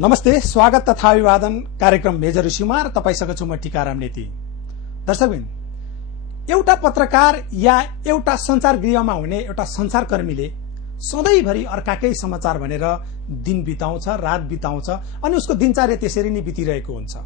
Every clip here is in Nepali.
नमस्ते, स्वागत तथा अभिवादन कार्यक्रम मेजर ऋषिमा र तपाईसँग छु म टीकाराम नेति। दर्शकबिन, एउटा पत्रकार या एउटा संचार गृहमा हुने एउटा संचारकर्मीले सधैँभरि अर्काकै समाचार भनेर दिन बिताउँछ, रात बिताउँछ अनि उसको दिनचर्या त्यसरी नै बितिरहेको हुन्छ।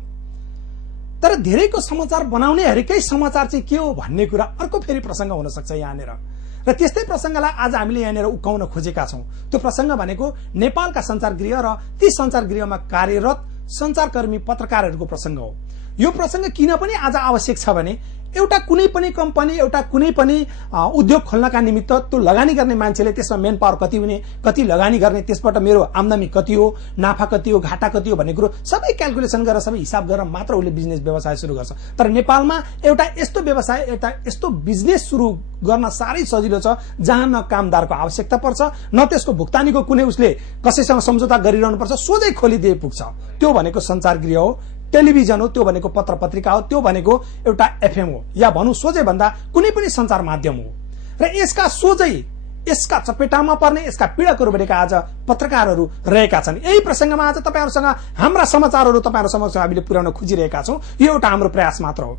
तर धेरैको समाचार बनाउनेहरुकै समाचार चाहिँ के हो भन्ने कुरा अर्को फेरि प्रसंग हुन सक्छ यहाँनेर। र त्यस्तै प्रसंगलाई आज हामीले यहाँनेर उकाउन खोजेका छौं। त्यो प्रसंग भनेको नेपालका संचारगृह र ती संचारगृहमा कार्यरत संचारकर्मी पत्रकारहरूको प्रसंग हो। यो प्रसंग किन पनि आज आवश्यक छ भने एउटा कुनै पनि कम्पनी, एउटा कुनै पनि उद्योग खोल्नका निमित्त त्यो लगानी गर्ने मान्छेले त्यसमा मेन पावर कति हुने, कति लगानी गर्ने, त्यसबाट मेरो आम्दानी कति हो, नाफा कति हो, घाटा कति हो भन्ने कुरो सबै क्याल्कुलेसन गरेर सबै हिसाब गरेर मात्र उसले बिजनेस व्यवसाय सुरु गर्छ। तर नेपालमा एउटा यस्तो व्यवसाय, एउटा यस्तो बिजनेस सुरु गर्न साह्रै सजिलो छ जहाँ न कामदारको आवश्यकता पर्छ, न त्यसको भुक्तानीको कुनै उसले कसैसँग सम्झौता गरिरहनु पर्छ, सोझै खोलिदिए पुग्छ। त्यो भनेको संचारगृह हो, टेलिभिजन हो, त्यो भनेको पत्र पत्रिका हो, त्यो भनेको एउटा एफएम हो, या भनौं सोझै भन्दा कुनै पनि संचार माध्यम हो। र यसका सोझै यसका चपेटामा पर्ने, यसका पीड़कहरू भनेका आज पत्रकारहरू रहेका छन्। यही प्रसंगमा आज तपाईहरुसँग हाम्रा समाचारहरू तपाईहरु समक्ष हामीले पुर्याउन खोजिरहेका छौं। यो एउटा हाम्रो प्रयास मात्र हो।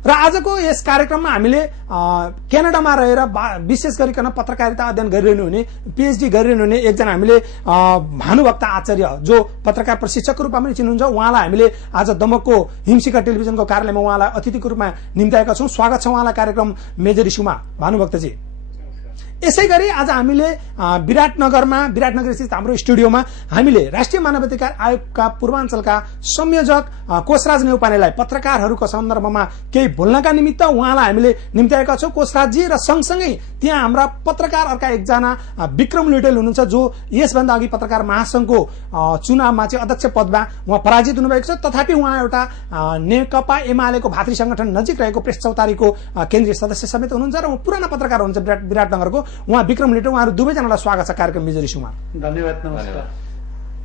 र आजको यस कार्यक्रममा हामीले क्यानाडामा रहेर विशेष गरिकन पत्रकारिता अध्ययन गरिरहनु हुने, पीएचडी गरिरहनु हुने एकजना हामीले भानुभक्त आचार्य, जो पत्रकार प्रशिक्षकको रूपमा पनि चिन्नुहुन्छ, उहाँलाई हामीले आज दमकको हिमशिखर टेलिभिजनको कार्यालयमा उहाँलाई अतिथिको रूपमा निम्ताएका छौं। स्वागत छ उहाँलाई कार्यक्रम मेजर इस्युमा, भानुभक्तजी। यसै गरी आज हामीले विराटनगर स्थित हाम्रो स्टुडियोमा हामीले राष्ट्रिय मानवाधिकार आयोगका पूर्वाञ्चलका संयोजक कोशराज नेउपानेलाई पत्रकारहरूको सन्दर्भमा केही बोल्नका निमित्त उहाँलाई हामीले निम्त्याएका छौं। कोशराजजी र सँगसँगै त्यहाँ हाम्रा पत्रकार अर्का एकजना विक्रम लुइटेल हुनुहुन्छ, जो यसभन्दा अघि पत्रकार महासंघको चुनावमा चाहिँ अध्यक्ष पदमा उहाँ पराजित हुनुभएको छ। तथापि उहाँ एउटा नेकपा एमालेको भातृ संगठन नजिक रहेको प्रेस चौतारीको केन्द्रीय सदस्य समेत हुनुहुन्छ र उहाँ पुराना पत्रकार हुनुहुन्छ विराटनगरको। उहाँ विक्रम लिटो, उहाँहरू दुवैजनालाई स्वागत छ कार्यक्रम मेजर इस्युमा। धन्यवाद। नमस्कार।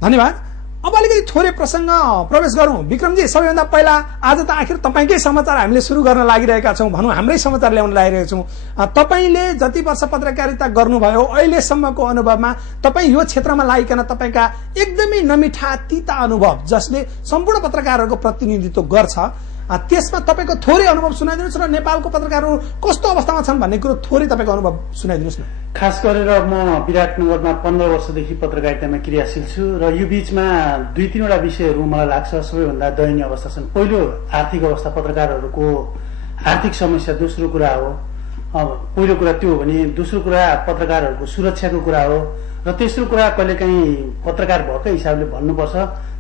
धन्यवाद। अब अलिकति थोरै प्रसंग प्रवेश गरौं। विक्रमजी, सबैभन्दा पहिला आज त आखिर तपाईकै समाचार हामीले सुरु गर्न लागिरहेका छौं, भनौं हाम्रै समाचार ल्याउन लागिरहेका छौं। तपाईले जति वर्ष पत्रकारिता गर्नुभयो, अहिलेसम्मको अनुभवमा तपाई यो क्षेत्रमा लागिकन तपाईका एकदमै नमिठा तीता अनुभव जसले सम्पूर्ण पत्रकारहरूको प्रतिनिधित्व गर्छ, त्यसमा तपाईको थोरै अनुभव सुनाइदिनुस् र नेपालको पत्रकारहरू कस्तो अवस्थामा छन् भन्ने कुरो थोरै तपाईको अनुभव सुनाइदिनुस् न। खास गरेर म विराटनगरमा 15 वर्षदेखि पत्रकारितामा क्रियाशील छु र यो बीचमा 2-3 विषयहरू मलाई लाग्छ सबैभन्दा दयनीय अवस्था छन्। पहिलो, आर्थिक अवस्था, पत्रकारहरूको आर्थिक समस्या दोस्रो कुरा हो। पहिलो कुरा त्यो हो भने दोस्रो कुरा पत्रकारहरूको सुरक्षाको कुरा हो र तेस्रो कुरा कहिलेकाहीँ पत्रकार भएकै हिसाबले भन्नुपर्छ,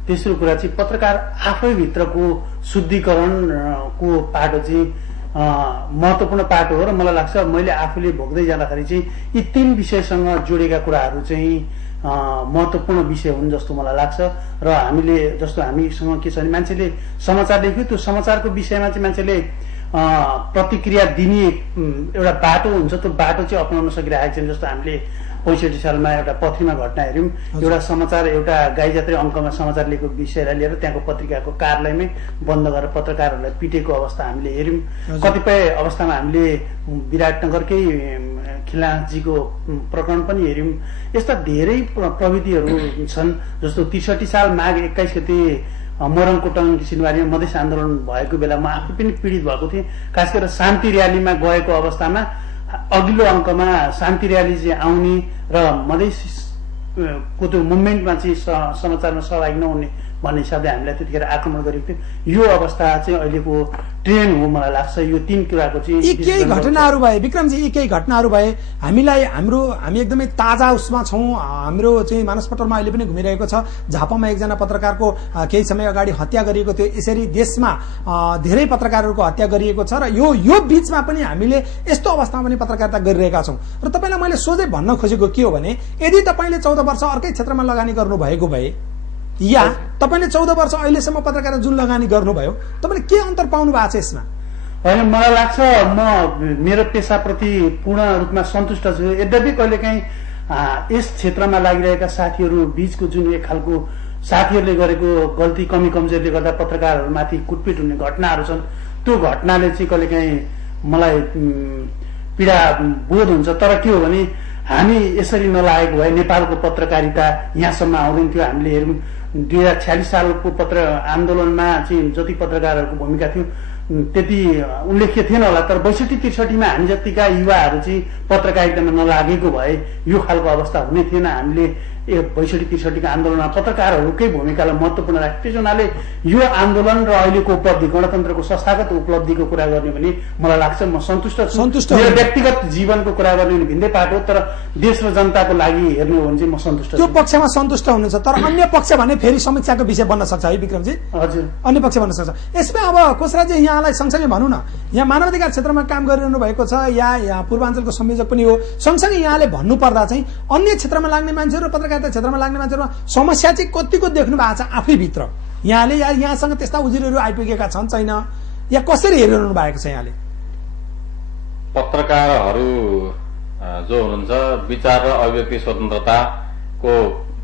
तेस्रो कुरा चाहिँ पत्रकार आफै भित्रको शुद्धिकरणको पाटो चाहिँ महत्वपूर्ण पाटो हो। र मलाई लाग्छ मैले आफूले भोग्दै जाँदाखेरि चाहिँ यी 3 विषयसँग जोडेका कुराहरू चाहिँ महत्वपूर्ण विषय हुन् जस्तो मलाई लाग्छ। र हामीले जस्तो हामीसँग के छ भने मान्छेले समाचार लेख्यो, त्यो समाचारको विषयमा चाहिँ मान्छेले प्रतिक्रिया दिने एउटा बाटो हुन्छ, त्यो बाटो चाहिँ अपनाउन सकिरहेको छैन। जस्तो हामीले 65 सालमा एउटा पत्रिमा घटना हेर्यौं, एउटा समाचार, एउटा गाई जात्रे अङ्कमा समाचार लेखेको विषयलाई लिएर त्यहाँको पत्रिकाको कार्यालयमै बन्द गरेर पत्रकारहरूलाई पिटेको अवस्था हामीले हेर्यौं। कतिपय अवस्थामा हामीले विराटनगरकै खिलाजीको प्रकरण पनि हेर्यौं। यस्ता धेरै प्रविधिहरू छन्। जस्तो 63 साल माघ 21 गते मोरङकोटन सिनबारीमा मधेस आन्दोलन भएको बेला म आफै पनि पीडित भएको थिएँ। खास गरेर शान्ति र्यालीमा गएको अवस्थामा अघिल्लो अङ्कमा शान्ति र्याली चाहिँ आउने र मधेसको त्यो मुभमेन्टमा चाहिँ समाचारमा सहभागी नहुने भन्ने हिसाबले हामीलाई त्यतिखेर आक्रमण गरेको थियो। यो अवस्था चाहिँ अहिलेको ट्रेन हो मलाई लाग्छ। यो 3 कुराको चाहिँ यी केही घटनाहरू भए विक्रमजी, यी केही घटनाहरू भए हामी एकदमै ताजा उसमा छौं। हाम्रो चाहिँ मानसपटलमा अहिले पनि घुमिरहेको छ, झापामा एकजना पत्रकारको केही समय अगाडि हत्या गरिएको थियो। यसरी देशमा धेरै पत्रकारहरूको हत्या गरिएको छ र यो बीचमा पनि हामीले यस्तो अवस्थामा पनि पत्रकारिता गरिरहेका छौं। र तपाईलाई मैले सोझै भन्न खोजेको के हो भने, यदि तपाईले 14 वर्ष अर्कै क्षेत्रमा लगानी गर्नु भएको भए या तपाईले 14 वर्ष अहिलेसम्म पत्रकारिता जुन लगानी गर्नुभयो, तपाईले के अन्तर पाउनु भएको छ यसमा? होइन, मलाई लाग्छ म मेरो पेसाप्रति पूर्ण रूपमा सन्तुष्ट छु। यद्यपि कहिलेकाहीँ यस क्षेत्रमा लागिरहेका साथीहरू बीचको जुन एक खालको साथीहरूले गरेको गल्ती, कमी कमजोरीले गर्दा पत्रकारहरूमाथि कुटपिट हुने घटनाहरू छन्, त्यो घटनाले चाहिँ कहिलेकाहीँ मलाई पीडा बोध हुन्छ। तर के हो भने हामी यसरी नलागेको भए नेपालको पत्रकारिता यहाँसम्म आउँदैन थियो। हामीले हेरौँ 2046 सालको पत्र आन्दोलनमा चाहिँ जति पत्रकारहरूको भूमिका थियो त्यति उल्लेख्य थिएन होला, तर 62-63 हामी जतिका युवाहरू चाहिँ पत्रकारितामा नलागेको भए यो खालको अवस्था हुने थिएन। हामीले 62-63 का आन्दोलनमा पत्रकारहरूकै भूमिकालाई महत्त्वपूर्ण राख्यो। त्यस हुनाले यो आन्दोलन र अहिलेको उपलब्धि, गणतन्त्रको संस्थागत उपलब्धिको कुरा गर्ने भने मलाई लाग्छ म सन्तुष्ट छु। मेरो व्यक्तिगत जीवनको कुरा गर्ने भने भिन्दै पाटो, तर देश र जनताको लागि हेर्ने हो भने चाहिँ म सन्तुष्ट छु। त्यो पक्षमा सन्तुष्ट हुनुहुन्छ, तर अन्य पक्ष भने फेरि समीक्षाको विषय बन्न सक्छ है विक्रमजी? हजुर, अन्य पक्ष बन्न सक्छ। यसमा अब कोसराजी यहाँलाई सँगसँगै भनौँ न, यहाँ मानवाधिकार क्षेत्रमा काम गरिरहनु भएको छ, यहाँ पूर्वाञ्चलको संयोजक पनि हो, सँगसँगै यहाँले भन्नुपर्दा चाहिँ अन्य क्षेत्रमा लाग्ने मान्छेहरू र पत्रकारिता क्षेत्रमा लाग्ने मान्छेहरूमा समस्या चाहिँ कतिको देख्नु भएको छ आफैभित्र? यहाँले यहाँसँग त्यस्ता उजुरहरू आइपुगेका छन् छैन, या कसरी हेरिरहनु भएको छ यहाँले? पत्रकारहरू जो हुनुहुन्छ विचार र अभिव्यक्ति स्वतन्त्रताको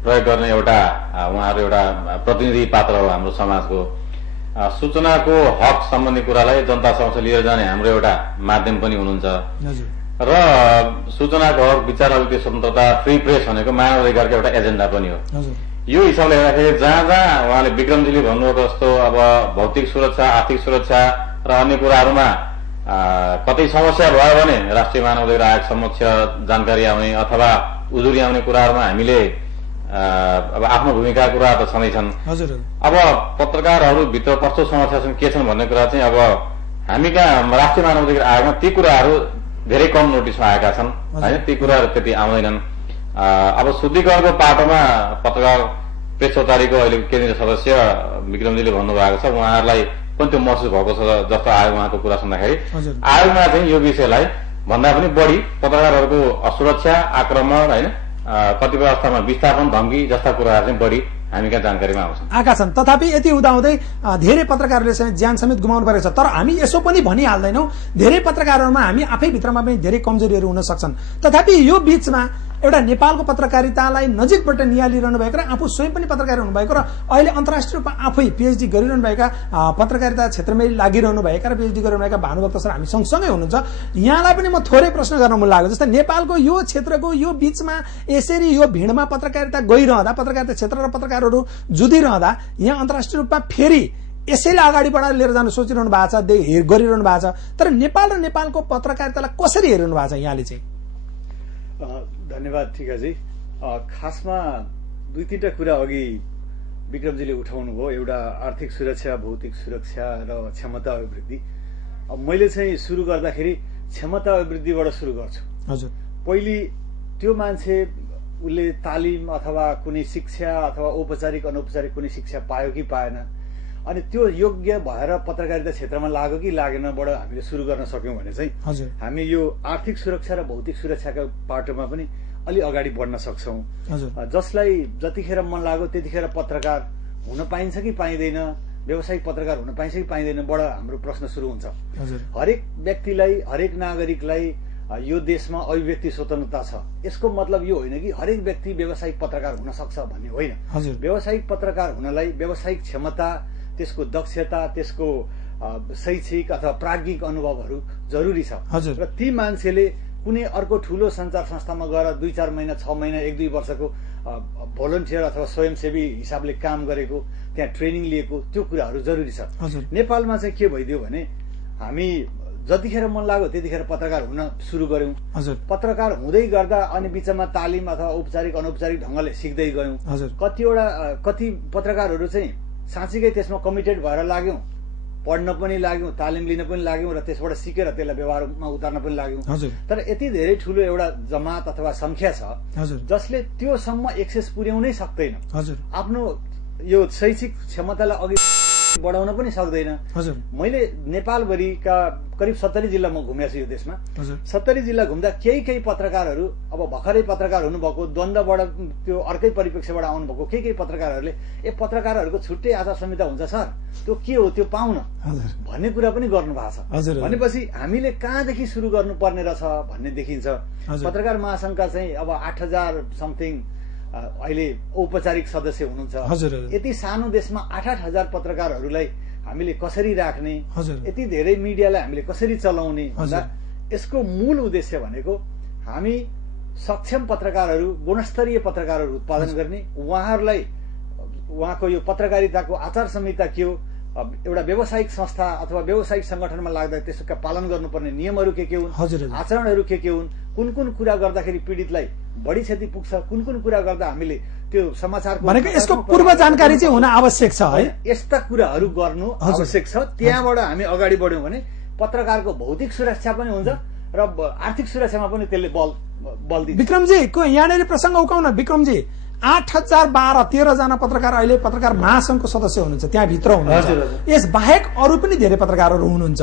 प्रयोग गर्ने उहाँहरू एउटा प्रतिनिधि पात्र हो हाम्रो समाजको। सूचनाको हक सम्बन्धी कुरालाई जनता समक्ष लिएर जाने हाम्रो एउटा माध्यम पनि हुनुहुन्छ र सूचनाको हक, विचार अभिव्यक्ति स्वतन्त्रता, फ्री प्रेस भनेको मानव अधिकारको एउटा एजेन्डा पनि हो। यो हिसाबले हेर्दाखेरि जहाँ जहाँ उहाँले विक्रमजीले भन्नुभएको जस्तो अब भौतिक सुरक्षा, आर्थिक सुरक्षा र अन्य कुराहरूमा कतै समस्या भयो भने राष्ट्रिय मानव अधिकार आयोग समक्ष जानकारी आउने अथवा उजुरी आउने कुराहरूमा हामीले अब आफ्नो भूमिका कुरा त छँदैछन्। अब पत्रकारहरू भित्र कस्तो समस्या छन्, के छन् भन्ने कुरा चाहिँ अब हामी कहाँ राष्ट्रिय मानव अधिकार आयोगमा ती कुराहरू धेरै कम नोटिसमा आएका छन् होइन, ती कुराहरू त्यति आउँदैनन्। अब शुद्धिकरणको पाटोमा पत्रकार प्रेस चौतारीको अहिले केन्द्रीय सदस्य विक्रमजीले भन्नुभएको छ, उहाँहरूलाई पनि त्यो महसुस भएको छ जस्तो आयो उहाँको कुरा सुन्दाखेरि। आयोगमा चाहिँ यो विषयलाई भन्दा पनि बढी पत्रकारहरूको असुरक्षा, आक्रमण होइन, कतिपय अवस्थामा विस्थापन, धम्की जस्ता कुराहरू चाहिँ बढी हामी कहाँ जानकारीमा आएका छन्। तथापि यति हुँदाहुँदै धेरै पत्रकारहरूले चाहिँ ज्यान समेत गुमाउनु परेको छ। तर हामी यसो पनि भनिहाल्दैनौँ, धेरै पत्रकारहरूमा हामी आफै भित्रमा पनि धेरै कमजोरीहरू हुन सक्छन्। तथापि यो बीचमा एउटा नेपालको पत्रकारितालाई नजिकबाट निहालिरहनु भएको र आफू स्वयं पनि पत्रकार हुनुभएको र अहिले अन्तर्राष्ट्रिय रूपमा आफै पीएचडी गरिरहनु भएका, पत्रकारिता क्षेत्रमै लागिरहनु भएका र पीएचडी गरिरहनु भएका भानुभक्त सर हामी सँगसँगै हुनुहुन्छ। यहाँलाई पनि म थोरै प्रश्न गर्न मन लाग्यो, जस्तै नेपालको यो क्षेत्रको यो बीचमा यसरी यो भिडमा पत्रकारिता गइरहँदा, पत्रकारिता क्षेत्र र पत्रकारहरू जुधिरहँदा यहाँ अन्तर्राष्ट्रिय रूपमा फेरि यसैलाई अगाडि बढाएर लिएर जान सोचिरहनु भएको छ, गरिरहनु भएको छ। तर नेपाल र नेपालको पत्रकारितालाई कसरी हेरिरहनु भएको छ यहाँले चाहिँ? धन्यवाद ठिकाजी। खासमा 2-3टा कुरा अघि विक्रमजीले उठाउनु भयो, एउटा आर्थिक सुरक्षा, भौतिक सुरक्षा र क्षमता अभिवृद्धि। अब मैले चाहिँ सुरु गर्दाखेरि क्षमता अभिवृद्धिबाट सुरु गर्छु। हजुर, पहिले त्यो मान्छे उसले तालिम अथवा कुनै शिक्षा अथवा औपचारिक अनौपचारिक कुनै शिक्षा पायो कि पाएन, अनि त्यो योग्य भएर पत्रकारिता क्षेत्रमा लाग्यो कि लागेनबाट हामीले सुरु गर्न सक्यौं भने चाहिँ हामी यो आर्थिक सुरक्षा र भौतिक सुरक्षाको पाटोमा पनि अलि अगाडि बढ्न सक्छौं। जसलाई जतिखेर मन लाग्यो त्यतिखेर पत्रकार हुन पाइन्छ कि पाइँदैन, व्यावसायिक पत्रकार हुन पाइन्छ कि पाइँदैन बाट हाम्रो प्रश्न सुरु हुन्छ। हरेक व्यक्तिलाई, हरेक नागरिकलाई यो देशमा अभिव्यक्ति स्वतन्त्रता छ। यसको मतलब यो होइन कि हरेक व्यक्ति व्यावसायिक पत्रकार हुन सक्छ भन्ने होइन। व्यावसायिक पत्रकार हुनलाई व्यावसायिक क्षमता, त्यसको दक्षता, त्यसको शैक्षिक अथवा प्राज्ञिक अनुभवहरू जरुरी छ। र ती मान्छेले कुनै अर्को ठूलो सञ्चार संस्थामा गएर 2-4 महिना, 6 महिना, 1-2 वर्षको भोलन्टियर अथवा स्वयंसेवी हिसाबले काम गरेको, त्यहाँ ट्रेनिङ लिएको, त्यो कुराहरू जरुरी छ। नेपालमा चाहिँ के भइदियो भने हामी जतिखेर मन लाग्यो त्यतिखेर पत्रकार हुन सुरु गर्यौं। पत्रकार हुँदै गर्दा अनि बीचमा तालिम अथवा औपचारिक अनौपचारिक ढंगले सिक्दै गयौं। कति पत्रकारहरू चाहिँ साँच्चीकै त्यसमा कमिटेड भएर लाग्यौं, पढ्न पनि लाग्यौं, तालिम लिन पनि लाग्यौं र त्यसबाट सिकेर त्यसलाई व्यवहारमा उतार्न पनि लाग्यौं। तर यति धेरै ठूलो एउटा जमात अथवा संख्या छ जसले त्योसम्म एक्सेस पुर्याउनै सक्दैन, आफ्नो यो शैक्षिक क्षमतालाई अघि बढाउन पनि सक्दैन। मैले नेपालभरिका करिब 70 जिल्ला म घुमेको छु यो देशमा। 70 जिल्ला घुम्दा केही पत्रकारहरू, अब भर्खरै पत्रकार हुनुभएको, द्वन्द्वबाट त्यो अर्कै परिप्रेक्ष्यबाट आउनुभएको केही पत्रकारहरूले पत्रकारहरूको छुट्टै आचार संहिता हुन्छ सर, त्यो के हो, त्यो पाउन भन्ने कुरा पनि गर्नु भएको छ। भनेपछि हामीले कहाँदेखि सुरु गर्नुपर्ने रहेछ भन्ने देखिन्छ। पत्रकार महासंघका चाहिँ अब 8000 समथिङ अहिले औपचारिक सदस्य हुनुहुन्छ। यति सानो देशमा 8-8 हजार पत्रकारहरूलाई हामीले कसरी राख्ने, यति धेरै मिडियालाई हामीले कसरी चलाउने भन्दा यसको मूल उद्देश्य भनेको हामी सक्षम पत्रकारहरू, गुणस्तरीय पत्रकारहरू उत्पादन गर्ने, उहाँहरूलाई उहाँको यो पत्रकारिताको आचार संहिता के हो, एउटा व्यावसायिक संस्था अथवा व्यावसायिक संगठनमा लाग्दा त्यसका पालन गर्नुपर्ने नियमहरू के हुन्, आचरणहरू के हुन्, कुन कुन कुरा गर्दाखेरि पीडितलाई बढी क्षति पुग्छ, कुन कुन कुरा गर्दा हामीले त्यो समाचारको भनेको यसको पूर्व जानकारी चाहिँ हुन आवश्यक छ है। यस्ता कुराहरू गर्नु आवश्यक छ। त्यहाँबाट हामी अगाडि बढ्यौँ भने पत्रकारको भौतिक सुरक्षा पनि हुन्छ र आर्थिक सुरक्षामा पनि त्यसले बल दिन्छ। विक्रमजी को यहाँनिर प्रसंग उकाउन। विक्रमजी 8012 जना पत्रकार अहिले पत्रकार महासंघको सदस्य हुनुहुन्छ, त्यहाँभित्र हुनुहुन्छ। यस बाहेक अरू पनि धेरै पत्रकारहरू हुनुहुन्छ।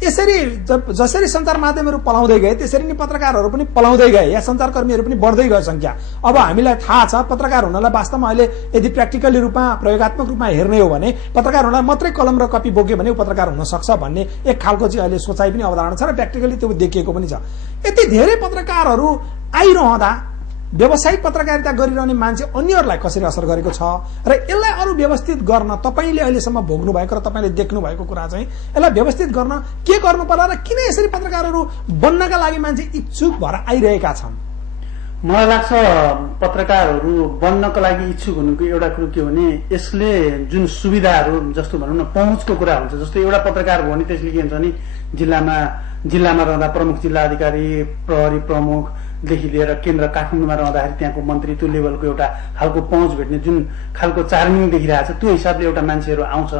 यसरी जसरी सञ्चार माध्यमहरू पलाउँदै गए त्यसरी नै पत्रकारहरू पनि पलाउँदै गए, या सञ्चारकर्मीहरू पनि बढ्दै गयो संख्या। अब हामीलाई थाहा छ पत्रकार हुनलाई वास्तवमा अहिले यदि प्र्याक्टिकली रूपमा प्रयोगात्मक रूपमा हेर्ने हो भने पत्रकार हुनलाई मात्रै कलम र कपी बोक्यो भने पत्रकार हुन सक्छ भन्ने एक खालको चाहिँ अहिले सोचाइ पनि अवधारणा छ र प्र्याक्टिकली त्यो देखिएको पनि छ। यति धेरै पत्रकारहरू आइरहँदा व्यावसायिक पत्रकारिता गरिरहने मान्छे अन्यहरूलाई कसरी असर गरेको छ र यसलाई अरू व्यवस्थित गर्न तपाईँले अहिलेसम्म भोग्नु भएको र तपाईँले देख्नु भएको कुरा चाहिँ यसलाई व्यवस्थित गर्न के गर्नु पर्ला र किन यसरी पत्रकारहरू बन्नका लागि मान्छे इच्छुक भएर आइरहेका छन्? मलाई लाग्छ पत्रकारहरू बन्नको लागि इच्छुक हुनुको एउटा कुरो के हो भने यसले जुन सुविधाहरू जस्तो भनौँ न पहुँचको कुरा हुन्छ। जस्तो एउटा पत्रकार भयो भने त्यसले के हुन्छ भने जिल्लामा रहँदा प्रमुख जिल्ला अधिकारी, प्रहरी प्रमुखदेखि लिएर केन्द्र काठमाडौँमा रहँदाखेरि त्यहाँको मन्त्री, त्यो लेभलको एउटा खालको पहुँच भेट्ने जुन खालको चार्मिङ देखिरहेको छ त्यो हिसाबले एउटा मान्छेहरू आउँछ।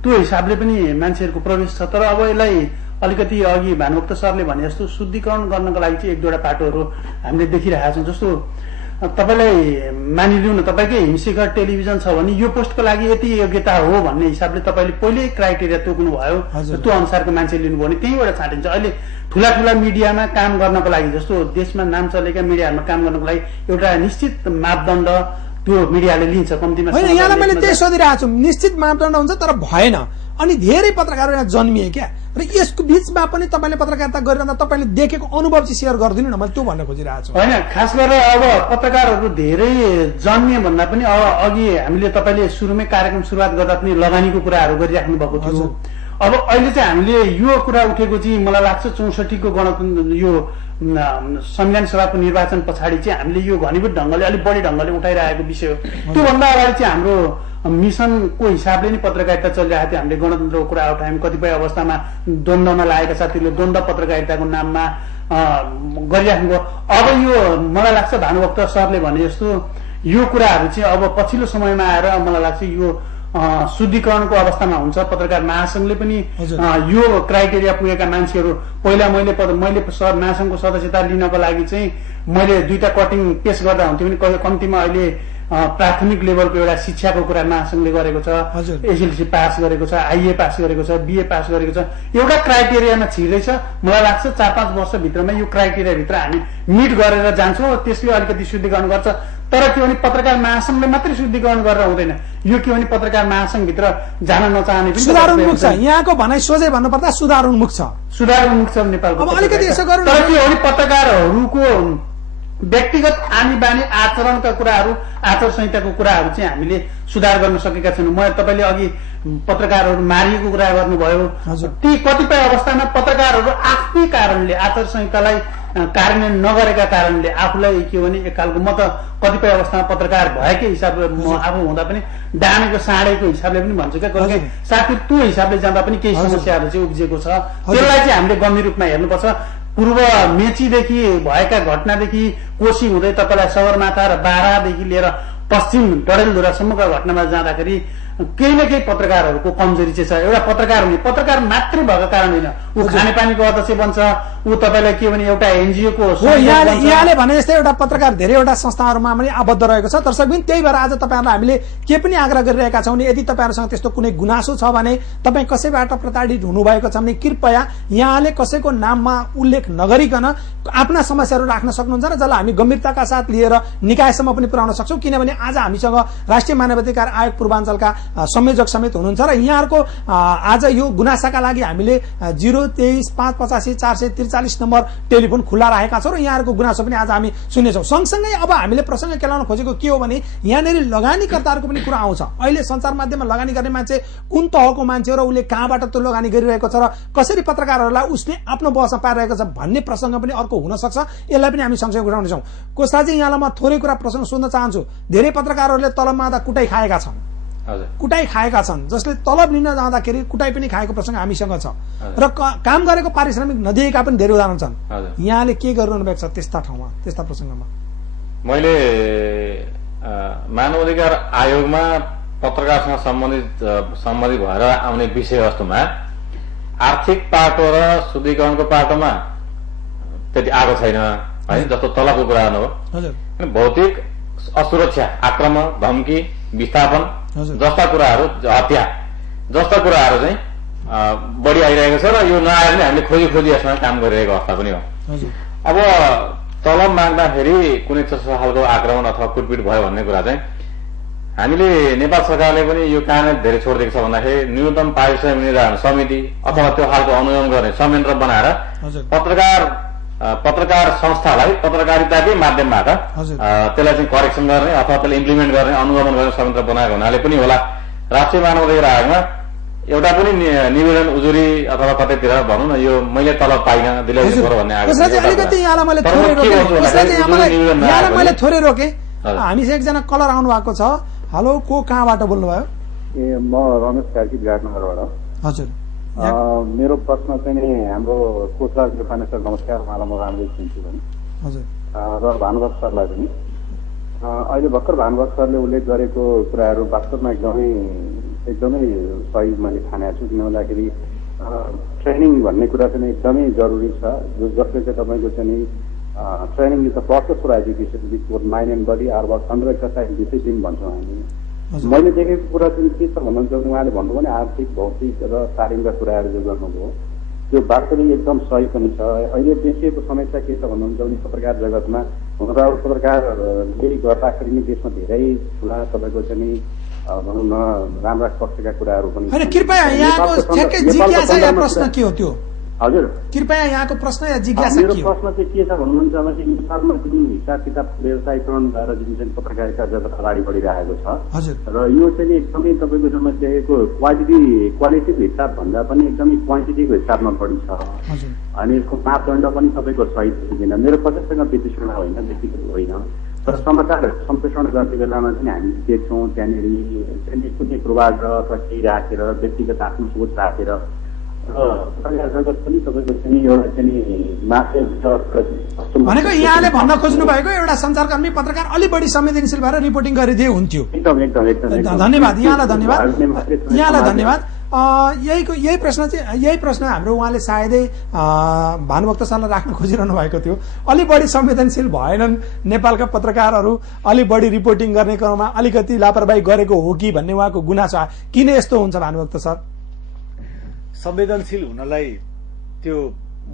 त्यो हिसाबले पनि मान्छेहरूको प्रवेश छ। तर अब यसलाई अलिकति अघि भानुभक्त सरले भने जस्तो शुद्धिकरण गर्नको लागि चाहिँ एक दुईवटा बाटोहरू हामीले देखिरहेका छौँ। जस्तो तपाईँलाई मानिलिउँ न, तपाईँकै हिमशिखर टेलिभिजन छ भने यो पोस्टको लागि यति योग्यता हो भन्ने हिसाबले तपाईँले पहिल्यै क्राइटेरिया तोक्नु भयो, त्यो अनुसारको मान्छे लिनुभयो भने त्यहीँबाट छाँटिन्छ। अहिले ठुला ठुला मिडियामा काम गर्नको लागि, जस्तो देशमा नाम चलेका मिडियाहरूमा काम गर्नको लागि एउटा निश्चित मापदण्ड त्यो मिडियाले लिन्छ कम्तीमा। यहाँलाई मैले त्यही सोधिरहेको छु, निश्चित मापदण्ड हुन्छ तर भएन। अनि धेरै पत्रकारहरू यहाँ जन्मिए क्या, र यसको बीचमा पनि तपाईँले पत्रकारिता गरिरहँदा तपाईँले देखेको अनुभव चाहिँ सेयर गरिदिनु न, मैले त्यो भन्न खोजिरहेको छु। होइन, खास गरेर अब पत्रकारहरू धेरै जन्मिए भन्दा पनि अघि हामीले तपाईँले सुरुमै कार्यक्रम सुरुवात गर्दा पनि लगानीको कुराहरू गरिराख्नु भएको थियो। अब अहिले चाहिँ हामीले यो कुरा उठेको चाहिँ मलाई लाग्छ 64 को गणतन्त्र यो संविधान सभाको निर्वाचन पछाडि चाहिँ हामीले यो घनीभूत ढङ्गले अलिक बढी ढङ्गले उठाइरहेको विषय हो। त्योभन्दा अगाडि चाहिँ हाम्रो मिसनको हिसाबले नै पत्रकारिता चलिरहेको थियो। हामीले गणतन्त्रको कुरा उठायौँ, कतिपय अवस्थामा द्वन्द्वमा लागेका साथीहरूले द्वन्द्व पत्रकारिताको नाममा गरिराख्नुभयो। अब यो मलाई लाग्छ भानुभक्त सरले भने जस्तो यो कुराहरू चाहिँ अब पछिल्लो समयमा आएर मलाई लाग्छ यो शुद्धिकरणको अवस्थामा हुन्छ। पत्रकार महासंघले पनि यो क्राइटेरिया पुगेका मान्छेहरू पहिला मैले महासंघको सदस्यता लिनको लागि चाहिँ मैले 2टा कटिङ पेश गर्दा हुन्थ्यो भने कम्तीमा अहिले प्राथमिक लेभलको एउटा शिक्षाको कुरा महासंघले गरेको छ, एसएलसी पास गरेको छ, आइए पास गरेको छ, बिए पास गरेको छ। एउटा क्राइटेरियामा छिर्दैछ। मलाई लाग्छ 4-5 वर्षभित्रमा यो क्राइटेरियाभित्र हामी मिट गरेर जान्छौँ। त्यसले अलिकति शुद्धिकरण गर्छ। तर के भने पत्रकार महासंघले मात्रै शुद्धिकरण गरेर हुँदैन, यो के भने पत्रकार महासंघभित्र जान नचाहने पनि सुधारोन्मुख छ। यहाँको भनाइ सोझै भन्नुपर्दा सुधारोन्मुख छ, सुधारोन्मुख छ नेपालको। अब अलिकति यसो गर्नु। तर के भने पत्रकारहरूको व्यक्तिगत आनी बानी आचरणका कुराहरू, आचार संहिताको कुराहरू चाहिँ हामीले सुधार गर्न सकेका छैनौँ। तपाईँले अघि पत्रकारहरू मारिएको कुरा गर्नुभयो। ती कतिपय अवस्थामा पत्रकारहरू आफ्नै कारणले आचार संहितालाई कार्यान्वयन नगरेका कारणले आफूलाई के भने एक खालको म त कतिपय अवस्थामा पत्रकार भएकै हिसाबले म आफू हुँदा पनि डामेको साँडेको हिसाबले पनि भन्छु क्या, कहिले साथी त्यो हिसाबले जाँदा पनि केही समस्याहरू चाहिँ उब्जिएको छ। त्यसलाई चाहिँ हामीले गम्भीर रूपमा हेर्नुपर्छ। पूर्व मेचीदेखि भएका घटनादेखि कोशी हुँदै तपाईँलाई सगरमाथा र बारादेखि लिएर पश्चिम डडेलधुरासम्मका घटनामा जाँदाखेरि केही न केही पत्रकारहरूको कमजोरी चाहिँ छ। एउटा पत्रकार हुने पत्रकार मात्रै भएको कारण होइन, ऊ खानेपानीको अध्यक्ष बन्छ, ऊ तपाईँलाई के भने एउटा एनजिओको यहाँले भने जस्तै एउटा पत्रकार धेरैवटा संस्थाहरूमा पनि आबद्ध रहेको छ। दर्शकबिन, त्यही भएर आज तपाईँहरूलाई हामीले के पनि आग्रह गरिरहेका छौँ भने यदि तपाईँहरूसँग त्यस्तो कुनै गुनासो छ भने, तपाईँ कसैबाट प्रताडित हुनुभएको छ भने कृपया यहाँले कसैको नाममा उल्लेख नगरिकन आफ्ना समस्याहरू राख्न सक्नुहुन्छ र जसलाई हामी गम्भीरताका साथ लिएर निकायसम्म पनि पुर्याउन सक्छौँ। किनभने आज हामीसँग राष्ट्रिय मानवाधिकार आयोग पूर्वाञ्चलका संयोजक समेत हुनुहुन्छ र यहाँहरूको आज यो गुनासाका लागि हामीले 023-585-443 नम्बर टेलिफोन खुल्ला राखेका छौँ र यहाँहरूको गुनासो पनि आज हामी सुन्नेछौँ। सँगसँगै अब हामीले प्रसङ्ग केलाउन खोजेको के हो भने यहाँनिर लगानीकर्ताहरूको पनि कुरा आउँछ। अहिले सञ्चार माध्यममा लगानी गर्ने मान्छे कुन तहको मान्छे हो र उसले कहाँबाट त्यो लगानी गरिरहेको छ र कसरी पत्रकारहरूलाई उसले आफ्नो बहसमा पारिरहेको छ भन्ने प्रसङ्ग पनि अर्को हुन सक्छ। यसलाई पनि हामी सँगसँगै उठाउनेछौँ। कोषराजी, यहाँलाई म थोरै कुरा प्रसङ्ग सोध्न चाहन्छु। धेरै पत्रकारहरूले तलबमा आउँदा कुटाई खाएका छन्, जसले तलब लिन जाँदाखेरि कुटाई पनि खाएको प्रसङ्ग हामीसँग छ र काम गरेको पारिश्रमिक नदिएका पनि धेरै उदाहरण छन्। यहाँले के गरिरहनु भएको छ त्यस्ता ठाउँमा, त्यस्ता प्रसङ्गमा? मैले मानव अधिकार आयोगमा पत्रकारसँग सम्बन्धित भएर आउने विषयवस्तुमा आर्थिक पाटो र शुद्धिकरणको पाटोमा त्यति आएको छैन है, जस्तो तलबको कुरा गर्नु हो। भौतिक असुरक्षा, आक्रमण, धम्की, विस्थापन जस्ता कुराहरू, हत्या जस्ता कुराहरू चाहिँ बढी आइरहेको छ र यो नआएर पनि हामीले खोजी यसमा काम गरिरहेको अवस्था पनि हो। अब तलब माग्दाखेरि कुनै त्यस्तो खालको आक्रमण अथवा कुटपिट भयो भन्ने कुरा चाहिँ हामीले नेपाल सरकारले पनि यो कहाँ धेरै छोडिदिएको छ भन्दाखेरि न्यूनतम पारिश्रमिक निर्धारण समिति अथवा त्यो खालको अनुगमन गर्ने संयन्त्र बनाएर पत्रकार संस्थालाई पत्रकारिताकै माध्यमबाट त्यसलाई चाहिँ करेक्सन गर्ने अथवा त्यसलाई इम्प्लिमेन्ट गर्ने, अनुगमन गर्ने संयन्त्र बनाएको हुनाले पनि होला राष्ट्रिय मानव अधिकार आयोगमा एउटा पनि निवेदन उजुरी अथवा कतैतिर भनौँ न यो मैले तलब पाइनँ दिलाइदिनु पर्यो भन्ने आएको। मैले थोरै रोके। हामीसँग एकजना कलर आउनु भएको छ। हेलो, को कहाँबाट बोल्नुभयो? म रमेश कार्की, विराटनगरबाट। हजुर, मेरो प्रश्न चाहिँ नि हाम्रो कोषराज नेपाल सर, नमस्कार, उहाँलाई म राम्रै चिन्छु भने र भानुभक्त सरलाई पनि। अहिले भर्खर भानुभक्त सरले उल्लेख गरेको कुराहरू वास्तवमा एकदमै सही मैले ठानेको छु। किन भन्दाखेरि ट्रेनिङ भन्ने कुरा चाहिँ एकदमै जरुरी छ, जसले चाहिँ तपाईँको चाहिँ training is the process for education which both mind and body are work under exercise discipline भन्छौँ हामी। मैले देखेको कुरा चाहिँ के छ भन्नुहुन्छ भने उहाँले भन्नुभयो नि आर्थिक, भौतिक र शारीरिक कुराहरू जो गर्नुभयो त्यो वास्तविक एकदम सही पनि छ। अहिले देखिएको समस्या के छ भन्नुहुन्छ भने पत्रकार जगतमा हुन त अब पत्रकारले गर्दाखेरि नै देशमा धेरै ठुला तपाईँको चाहिँ भनौँ न राम्रा पक्षका कुराहरू पनि। कृपया यहाँको ठ्याक्कै जिज्ञासा या प्रश्न के हो त्यो? हजुर, कृपया यहाँको प्रश्न या जिज्ञासा मेरो प्रश्न चाहिँ के छ भन्नुहुन्छ भने नेपालमा जुन हिसाब किताब व्यवसायीकरण भएर जुन चाहिँ पत्रकारिता जगत अगाडि बढिरहेको छ र यो चाहिँ एकदमै तपाईँको समस्याको क्वालिटीको हिसाब भन्दा पनि एकदमै क्वान्टिटीको हिसाबमा बढी छ अनि यसको मापदण्ड पनि तपाईँको सही देखिँदैन। मेरो कसैसँग विश्लेषण होइन, व्यक्तिगत होइन, तर समाचार सम्प्रेषण गर्ने बेलामा चाहिँ हामी देख्छौँ त्यहाँनिर कुनै पूर्वाग्रह अथवा केही राखेर व्यक्तिगत आफ्नो सोच राखेर पत्रकार जगत पनि तपाईँको चाहिँ एउटा चाहिँ भनेको यहाँले भन्न खोज्नु भएको एउटा सञ्चारकर्मी पत्रकार अलि बढी संवेदनशील भएर रिपोर्टिङ गरिदिए हुन्थ्यो। धन्यवाद यहाँलाई, धन्यवाद। यही प्रश्न हाम्रो उहाँले सायदै भानुभक्त सरलाई राख्न खोजिरहनु भएको थियो। अलि बढी संवेदनशील भएनन् नेपालका पत्रकारहरू, अलि बढी रिपोर्टिङ गर्ने क्रममा अलिकति लापरवाही गरेको हो कि भन्ने उहाँको गुनासो आयो। किन यस्तो हुन्छ भानुभक्त सर? संवेदनशील हुनलाई त्यो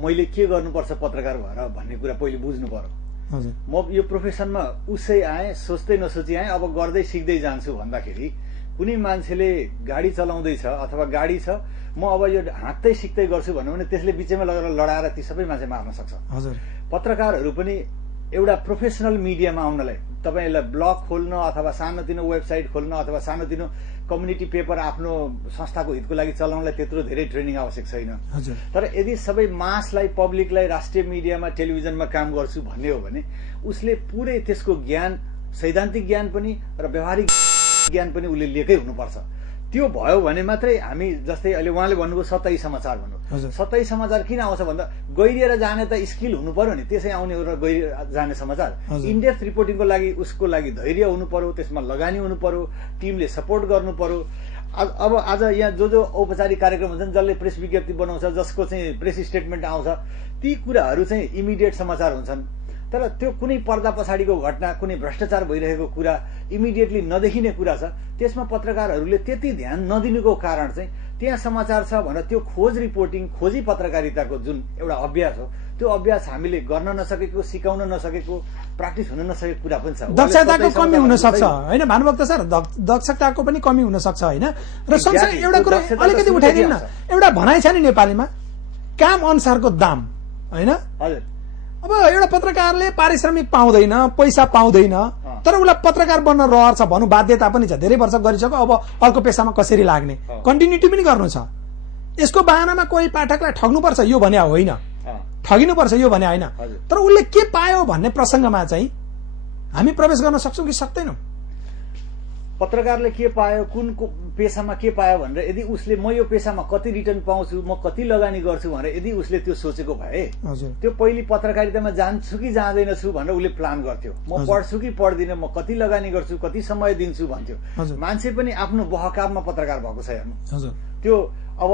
मैले के गर्नुपर्छ पत्रकार भएर भन्ने कुरा पहिले बुझ्नु पर्यो। म यो प्रोफेसनमा उसै आएँ, सोच्दै नसोची आएँ, अब गर्दै सिक्दै जान्छु भन्दाखेरि कुनै मान्छेले गाडी चलाउँदैछ अथवा गाडी छ, म अब यो हाँक्दै सिक्दै गर्छु भन्यो भने त्यसले बिचैमा लगेर लडाएर ती सबै मान्छे मार्न सक्छ। पत्रकारहरू पनि एउटा प्रोफेसनल मिडियामा आउनलाई तपाईँलाई ब्लग खोल्न अथवा सानोतिनो वेबसाइट खोल्न अथवा सानोतिनो कम्युनिटी पेपर आफ्नो संस्थाको हितको लागि चलाउनलाई त्यत्रो धेरै ट्रेनिङ आवश्यक छैन। तर यदि सबै मासलाई, पब्लिकलाई राष्ट्रिय मिडियामा, टेलिभिजनमा काम गर्छु भन्ने हो भने उसले पुरै त्यसको ज्ञान, सैद्धान्तिक ज्ञान पनि र व्यावहारिक ज्ञान पनि उसले लिएकै हुनुपर्छ। त्यो भयो भने मात्रै हामी, जस्तै अहिले उहाँले भन्नुभयो सतही समाचार भन्नु, सतही समाचार किन आउँछ भन्दा गहिरिएर जाने त स्किल हुनु पर्यो नि, त्यसै आउने र गहिरिएर जाने समाचार। इनडेप्थ रिपोर्टिङको लागि उसको लागि धैर्य हुनु पर्यो, त्यसमा लगानी हुनु पर्यो, टिमले सपोर्ट गर्नु पर्यो। अब आज यहाँ जो औपचारिक कार्यक्रम हुन्छन्, जसले प्रेस विज्ञप्ति बनाउँछ, जसको चाहिँ प्रेस स्टेटमेन्ट आउँछ, ती कुराहरू चाहिँ इमिडिएट समाचार हुन्छन्। तर त्यो कुनै पर्दा पछाडिको घटना, कुनै भ्रष्टाचार भइरहेको कुरा, इमिडिएटली नदेखिने कुरा छ, त्यसमा पत्रकारहरूले त्यति ध्यान नदिनुको कारण चाहिँ त्यहाँ समाचार छ भनेर त्यो खोज रिपोर्टिङ, खोजी पत्रकारिताको जुन एउटा अभ्यास हो, त्यो अभ्यास हामीले गर्न नसकेको, सिकाउन नसकेको, प्र्याक्टिस हुन नसकेको कुरा पनि छ। दक्षताको कमी हुन सक्छ होइन भानुभक्त सर, दक्षताको पनि कमी हुन सक्छ होइन। र सँगसँगै एउटा कुरा अलिकति उठाइदिनु न, एउटा भनाइ छ नि नेपालीमा, काम अनुसारको दाम होइन। हजुर, अब एउटा पत्रकारले पारिश्रमिक पाउँदैन, पैसा पाउँदैन, तर उसलाई पत्रकार बन्न रहर छ भनौँ, बाध्यता पनि छ, धेरै वर्ष गरिसक्यो, अब अर्को पेसामा कसरी लाग्ने, कन्टिन्युटी पनि गर्नु छ। यसको बहानामा कोही पाठकलाई ठग्नुपर्छ यो भने होइन, ठगिनुपर्छ यो भने होइन, तर उसले के पायो भन्ने प्रसङ्गमा चाहिँ हामी प्रवेश गर्न सक्छौँ कि सक्दैनौँ? पत्रकारले के पायो, कुन पेसामा के पायो भनेर यदि उसले म यो पेसामा कति रिटर्न पाउँछु, म कति लगानी गर्छु भनेर यदि उसले त्यो सोचेको भए, त्यो पहिले पत्रकारितामा जान्छु कि जाँदैन छु भनेर उसले प्लान गर्थ्यो। म पढ्छु कि पढ्दिनँ, म कति लगानी गर्छु, कति समय दिन्छु भन्थ्यो। मान्छे पनि आफ्नो बहकाममा पत्रकार भएको छ हेर्नु। त्यो अब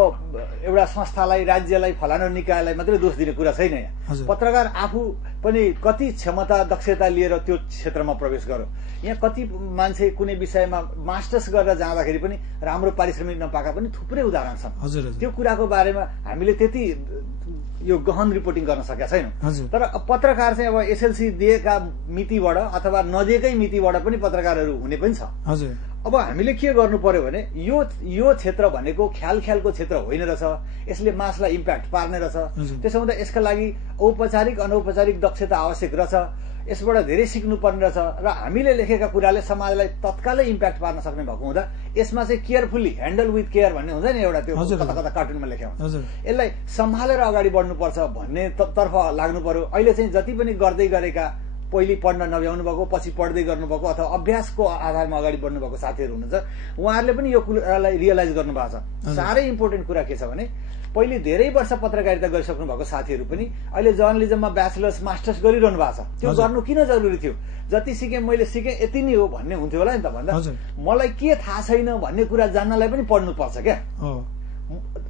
एउटा संस्थालाई, राज्यलाई, फलानु निकायलाई मात्रै दोष दिने कुरा छैन यहाँ। पत्रकार आफू पनि कति क्षमता, दक्षता लिएर त्यो क्षेत्रमा प्रवेश गर्यो। यहाँ कति मान्छे कुनै विषयमा मास्टर्स गरेर जाँदाखेरि पनि राम्रो पारिश्रमिक नपाएका पनि थुप्रै उदाहरण छन्। त्यो कुराको बारेमा हामीले त्यति यो गहन रिपोर्टिङ गर्न सकेका छैनौँ। तर पत्रकार चाहिँ अब एसएलसी दिएका मितिबाट अथवा नदिएकै मितिबाट पनि पत्रकारहरू हुने पनि छ। अब हामीले के गर्नु पर्यो भने यो क्षेत्र भनेको ख्यालको क्षेत्र होइन रहेछ, यसले मासलाई इम्प्याक्ट पार्ने रहेछ। त्यसो हुँदा यसका लागि औपचारिक अनौपचारिक दक्षता आवश्यक रहेछ, यसबाट धेरै सिक्नुपर्ने रहेछ। र हामीले लेखेका कुराले समाजलाई तत्कालै इम्प्याक्ट पार्न सक्ने भएको हुँदा यसमा चाहिँ केयरफुल्ली ह्यान्डल विथ केयर भन्ने हुन्छ नि एउटा, त्यो कता कता कार्टुनमा लेख्या हुन्छ, यसलाई सम्हालेर अगाडि बढ्नुपर्छ भन्ने तर्फ लाग्नु पर्यो। अहिले चाहिँ जति पनि गर्दै गरेका, पहिले पढ्न नभ्याउनु भएको, पछि पढ्दै गर्नुभएको अथवा अभ्यासको आधारमा अगाडि बढ्नु भएको साथीहरू हुनुहुन्छ, उहाँहरूले पनि यो कुरालाई रियलाइज गर्नु भएको छ। साह्रै इम्पोर्टेन्ट कुरा के छ भने पहिले धेरै वर्ष पत्रकारिता गरिसक्नु भएको साथीहरू पनि अहिले जर्नलिजममा ब्याचलर्स, मास्टर्स गरिरहनु भएको छ। त्यो गर्नु किन जरुरी थियो? जति सिकेँ मैले सिकेँ यति नै हो भन्ने हुन्थ्यो होला नि त। भन्दा मलाई के थाहा छैन भन्ने कुरा जान्नलाई पनि पढ्नुपर्छ क्या।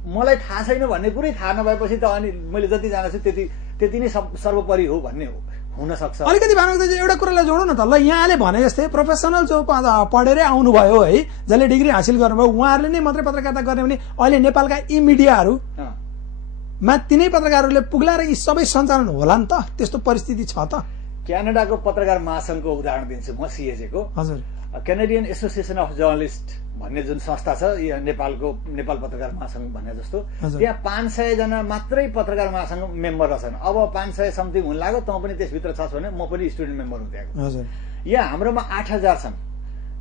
मलाई थाहा छैन भन्ने कुरै थाहा नभएपछि त अनि मैले जति जानेछु त्यति नै सर्वोपरि हो भन्ने हुन सक्छ। अलिकति भानुभक्त एउटा कुरालाई जोडौँ न त। ल, यहाँले भने जस्तै प्रोफेसनल जो पढेरै आउनुभयो है, जसले डिग्री हासिल गर्नुभयो, उहाँहरूले नै मात्रै पत्रकारिता गर्ने भने अहिले नेपालका यी मिडियाहरूमा तिनै पत्रकारहरूले पुग्ला र यी सबै सञ्चालन होला नि त? त्यस्तो परिस्थिति छ त? क्यानाडाको पत्रकार महासंघको उदाहरण दिन्छु म, सिएजेको। हजुर, क्यानेडियन एसोसिएसन अफ जर्नलिस्ट भन्ने जुन संस्था छ, नेपाल पत्रकार महासंघ भन्ने जस्तो, त्यहाँ 500 जना मात्रै पत्रकार महासंघ मेम्बर रहेछन्। अब 500 समथिङ हुन लाग्यो, तँ पनि त्यसभित्र छस् भने म पनि स्टुडेन्ट मेम्बर हुँ त्यहाँको। यहाँ हाम्रोमा 8000 छन्।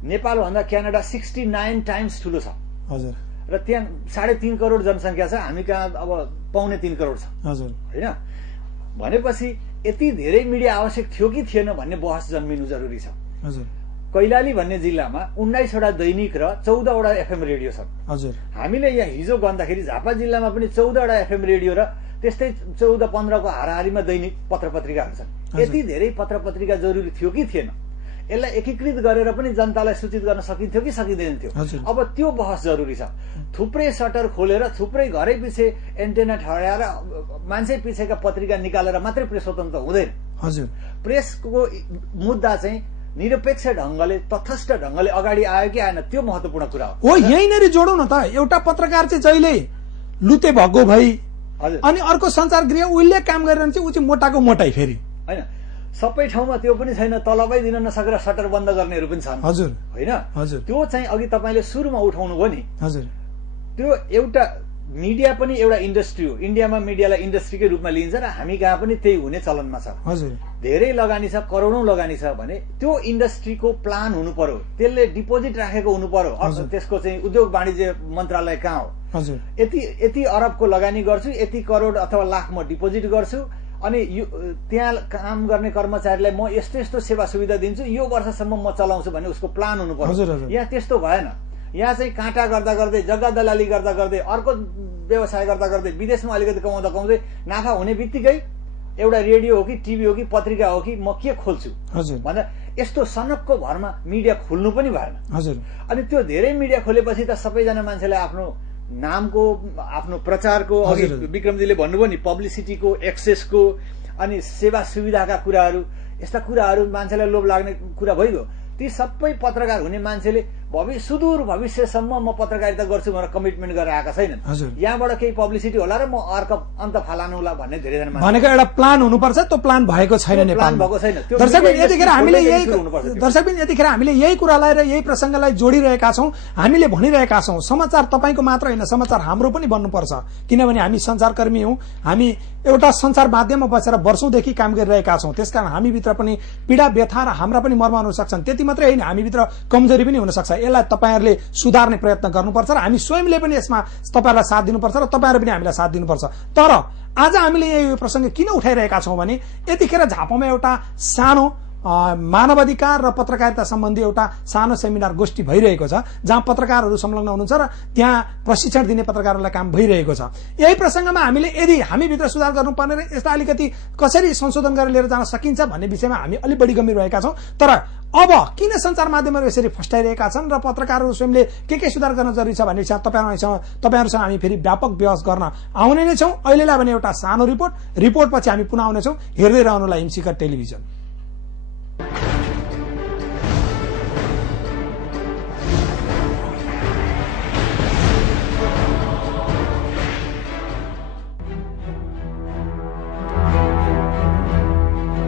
नेपालभन्दा क्यानाडा 69 टाइम्स ठुलो छ। हजुर, र त्यहाँ 3.5 करोड जनसङ्ख्या छ, हामी कहाँ अब 3.25 करोड छ। हजुर, होइन भनेपछि यति धेरै मिडिया आवश्यक थियो कि थिएन भन्ने बहस जन्मिनु जरुरी छ। हजुर, कैलाली भन्ने जिल्लामा 19 वटा दैनिक र 14 वटा एफएम रेडियो छन्। हजुर, हामीले यहाँ हिजो गर्दाखेरि झापा जिल्लामा पनि 14 वटा एफएम रेडियो र त्यस्तै 14-15 को हाराहारीमा दैनिक पत्र पत्रिकाहरू छन्। यति धेरै पत्र पत्रिका जरुरी थियो कि थिएन? यसलाई एकीकृत गरेर पनि जनतालाई सूचित गर्न सकिन्थ्यो कि सकिँदैन थियो? अब त्यो बहस जरुरी छ। थुप्रै सटर खोलेर, थुप्रै घरै पछि एन्टेना ठहराएर मान्छे पछिका पत्रिका निकालेर मात्रै प्रेस स्वतन्त्र हुँदैन। हजुर, प्रेसको मुद्दा चाहिँ निरपेक्ष ढंगले, तटस्थ ढंगले अगाडि आयो कि आएन, त्यो महत्वपूर्ण कुरा हो। यहीँनिर जोडौँ न त। एउटा पत्रकार चाहिँ जहिले लुते भएको भई, अनि अर्को संचार गृह उसले काम गरिरहन्छ, ऊ चाहिँ मोटाको मोटाई फेरि होइन। सबै ठाउँमा त्यो पनि छैन, तलबै दिन नसकेर सटर बन्द गर्नेहरू पनि छन्। हजुर, होइन, त्यो चाहिँ अघि तपाईँले सुरुमा उठाउनु भयो नि। हजुर, त्यो एउटा मिडिया पनि एउटा इन्डस्ट्री हो। इन्डियामा मिडियालाई इन्डस्ट्रीकै रूपमा लिइन्छ र हामी कहाँ पनि त्यही हुने चलनमा छ। हजुर, धेरै लगानी छ, करोडौं लगानी छ भने त्यो इन्डस्ट्रीको प्लान हुनु पर्यो, त्यसले डिपोजिट राखेको हुनु पर्यो। त्यसको चाहिँ उद्योग वाणिज्य मन्त्रालय कहाँ हो? हजुर, यति अरबको लगानी गर्छु, यति करोड अथवा लाख म डिपोजिट गर्छु, अनि त्यहाँ काम गर्ने कर्मचारीलाई म यस्तो यस्तो सेवा सुविधा दिन्छु, यो वर्षसम्म म चलाउँछु भन्ने उसको प्लान हुनु पर्यो। यहाँ त्यस्तो भएन। यहाँ चाहिँ काँटा गर्दा गर्दै, जग्गा दलाली गर्दा गर्दै, अर्को व्यवसाय गर्दा गर्दै, विदेशमा अलिकति कमाउँदा कमाउँदै नाफा हुने बित्तिकै एउटा रेडियो हो कि टिभी हो कि पत्रिका हो कि म के खोल्छु भन्दा यस्तो सनकको भरमा मिडिया खोल्नु पनि भएन। हजुर, अनि त्यो धेरै मिडिया खोलेपछि त सबैजना मान्छेले आफ्नो नामको, आफ्नो प्रचारको, अघि विक्रमजीले भन्नुभयो नि पब्लिसिटीको, एक्सेसको, अनि सेवा सुविधाका कुराहरू, यस्ता कुराहरू मान्छेलाई लोभ लाग्ने कुरा भइगयो। ती सबै पत्रकार हुने मान्छेले सुदूर भविष्यसम्म म पत्रकारिता गर्छु भनेर कमिटमेन्ट गरेर आएका छैनन्। यहाँबाट केही पब्लिसिटी होला र म अर्को अन्त फालानुला भन्ने धेरैजना भनेको एउटा प्लान हुनुपर्छ, त्यो प्लान भएको छैन नेपालमा। दर्शकबिन यतिखेर हामीले यही कुरालाई र यही प्रसंगलाई जोडिरहेका छौं, हामीले भनिरहेका छौं समाचार तपाईको मात्र होइन, समाचार हाम्रो पनि बन्नुपर्छ, किनभने हामी सञ्चारकर्मी हौं, हामी एउटा सञ्चार माध्यममा बसेर वर्षौंदेखि काम गरिरहेका छौं। त्यसकारण हामीभित्र पनि पीडा व्यथा र हाम्रा पनि मर्म हुन सक्छन्। त्यति मात्रै होइन, हामीभित्र कमजोरी पनि हुन सक्छ। यसलाई तपाईहरुले सुधार्ने प्रयत्न गर्नुपर्छ र हामी स्वयंले पनि यसमा तपाईहरुलाई साथ दिनुपर्छ र तपाईहरु पनि हामीलाई साथ दिनुपर्छ। तर आज हामीले यो प्रसंग किन उठाइरहेका छौं भने यतिखेर झापामा एउटा सानो मानवाधिकार र पत्रकारिता सम्बन्धी एउटा सानो सेमिनार गोष्ठी भइरहेको छ, जहाँ पत्रकारहरू संलग्न हुनुहुन्छ र त्यहाँ प्रशिक्षण दिने पत्रकारहरूलाई काम भइरहेको छ। यही प्रसंगमा हामीले यदि हामीभित्र सुधार गर्नुपर्ने र यसलाई अलिकति कसरी संशोधन गरेर लिएर जान सकिन्छ भन्ने विषयमा हामी अलि बढी गम्भीर भएका छौं। तर अब किन सञ्चार माध्यमहरू यसरी फस्टाइरहेका छन् र पत्रकारहरू स्वयंले के सुधार गर्न जरुरी छ भन्ने तपाईहरुसँग हामी फेरि व्यापक बहस गर्न आउने नै छौं। अहिलेलाई भने एउटा सानो रिपोर्ट पछि हामी पुनः आउनेछौं। हेर्दै रहनुहोला हिमशिखर टेलिभिजन।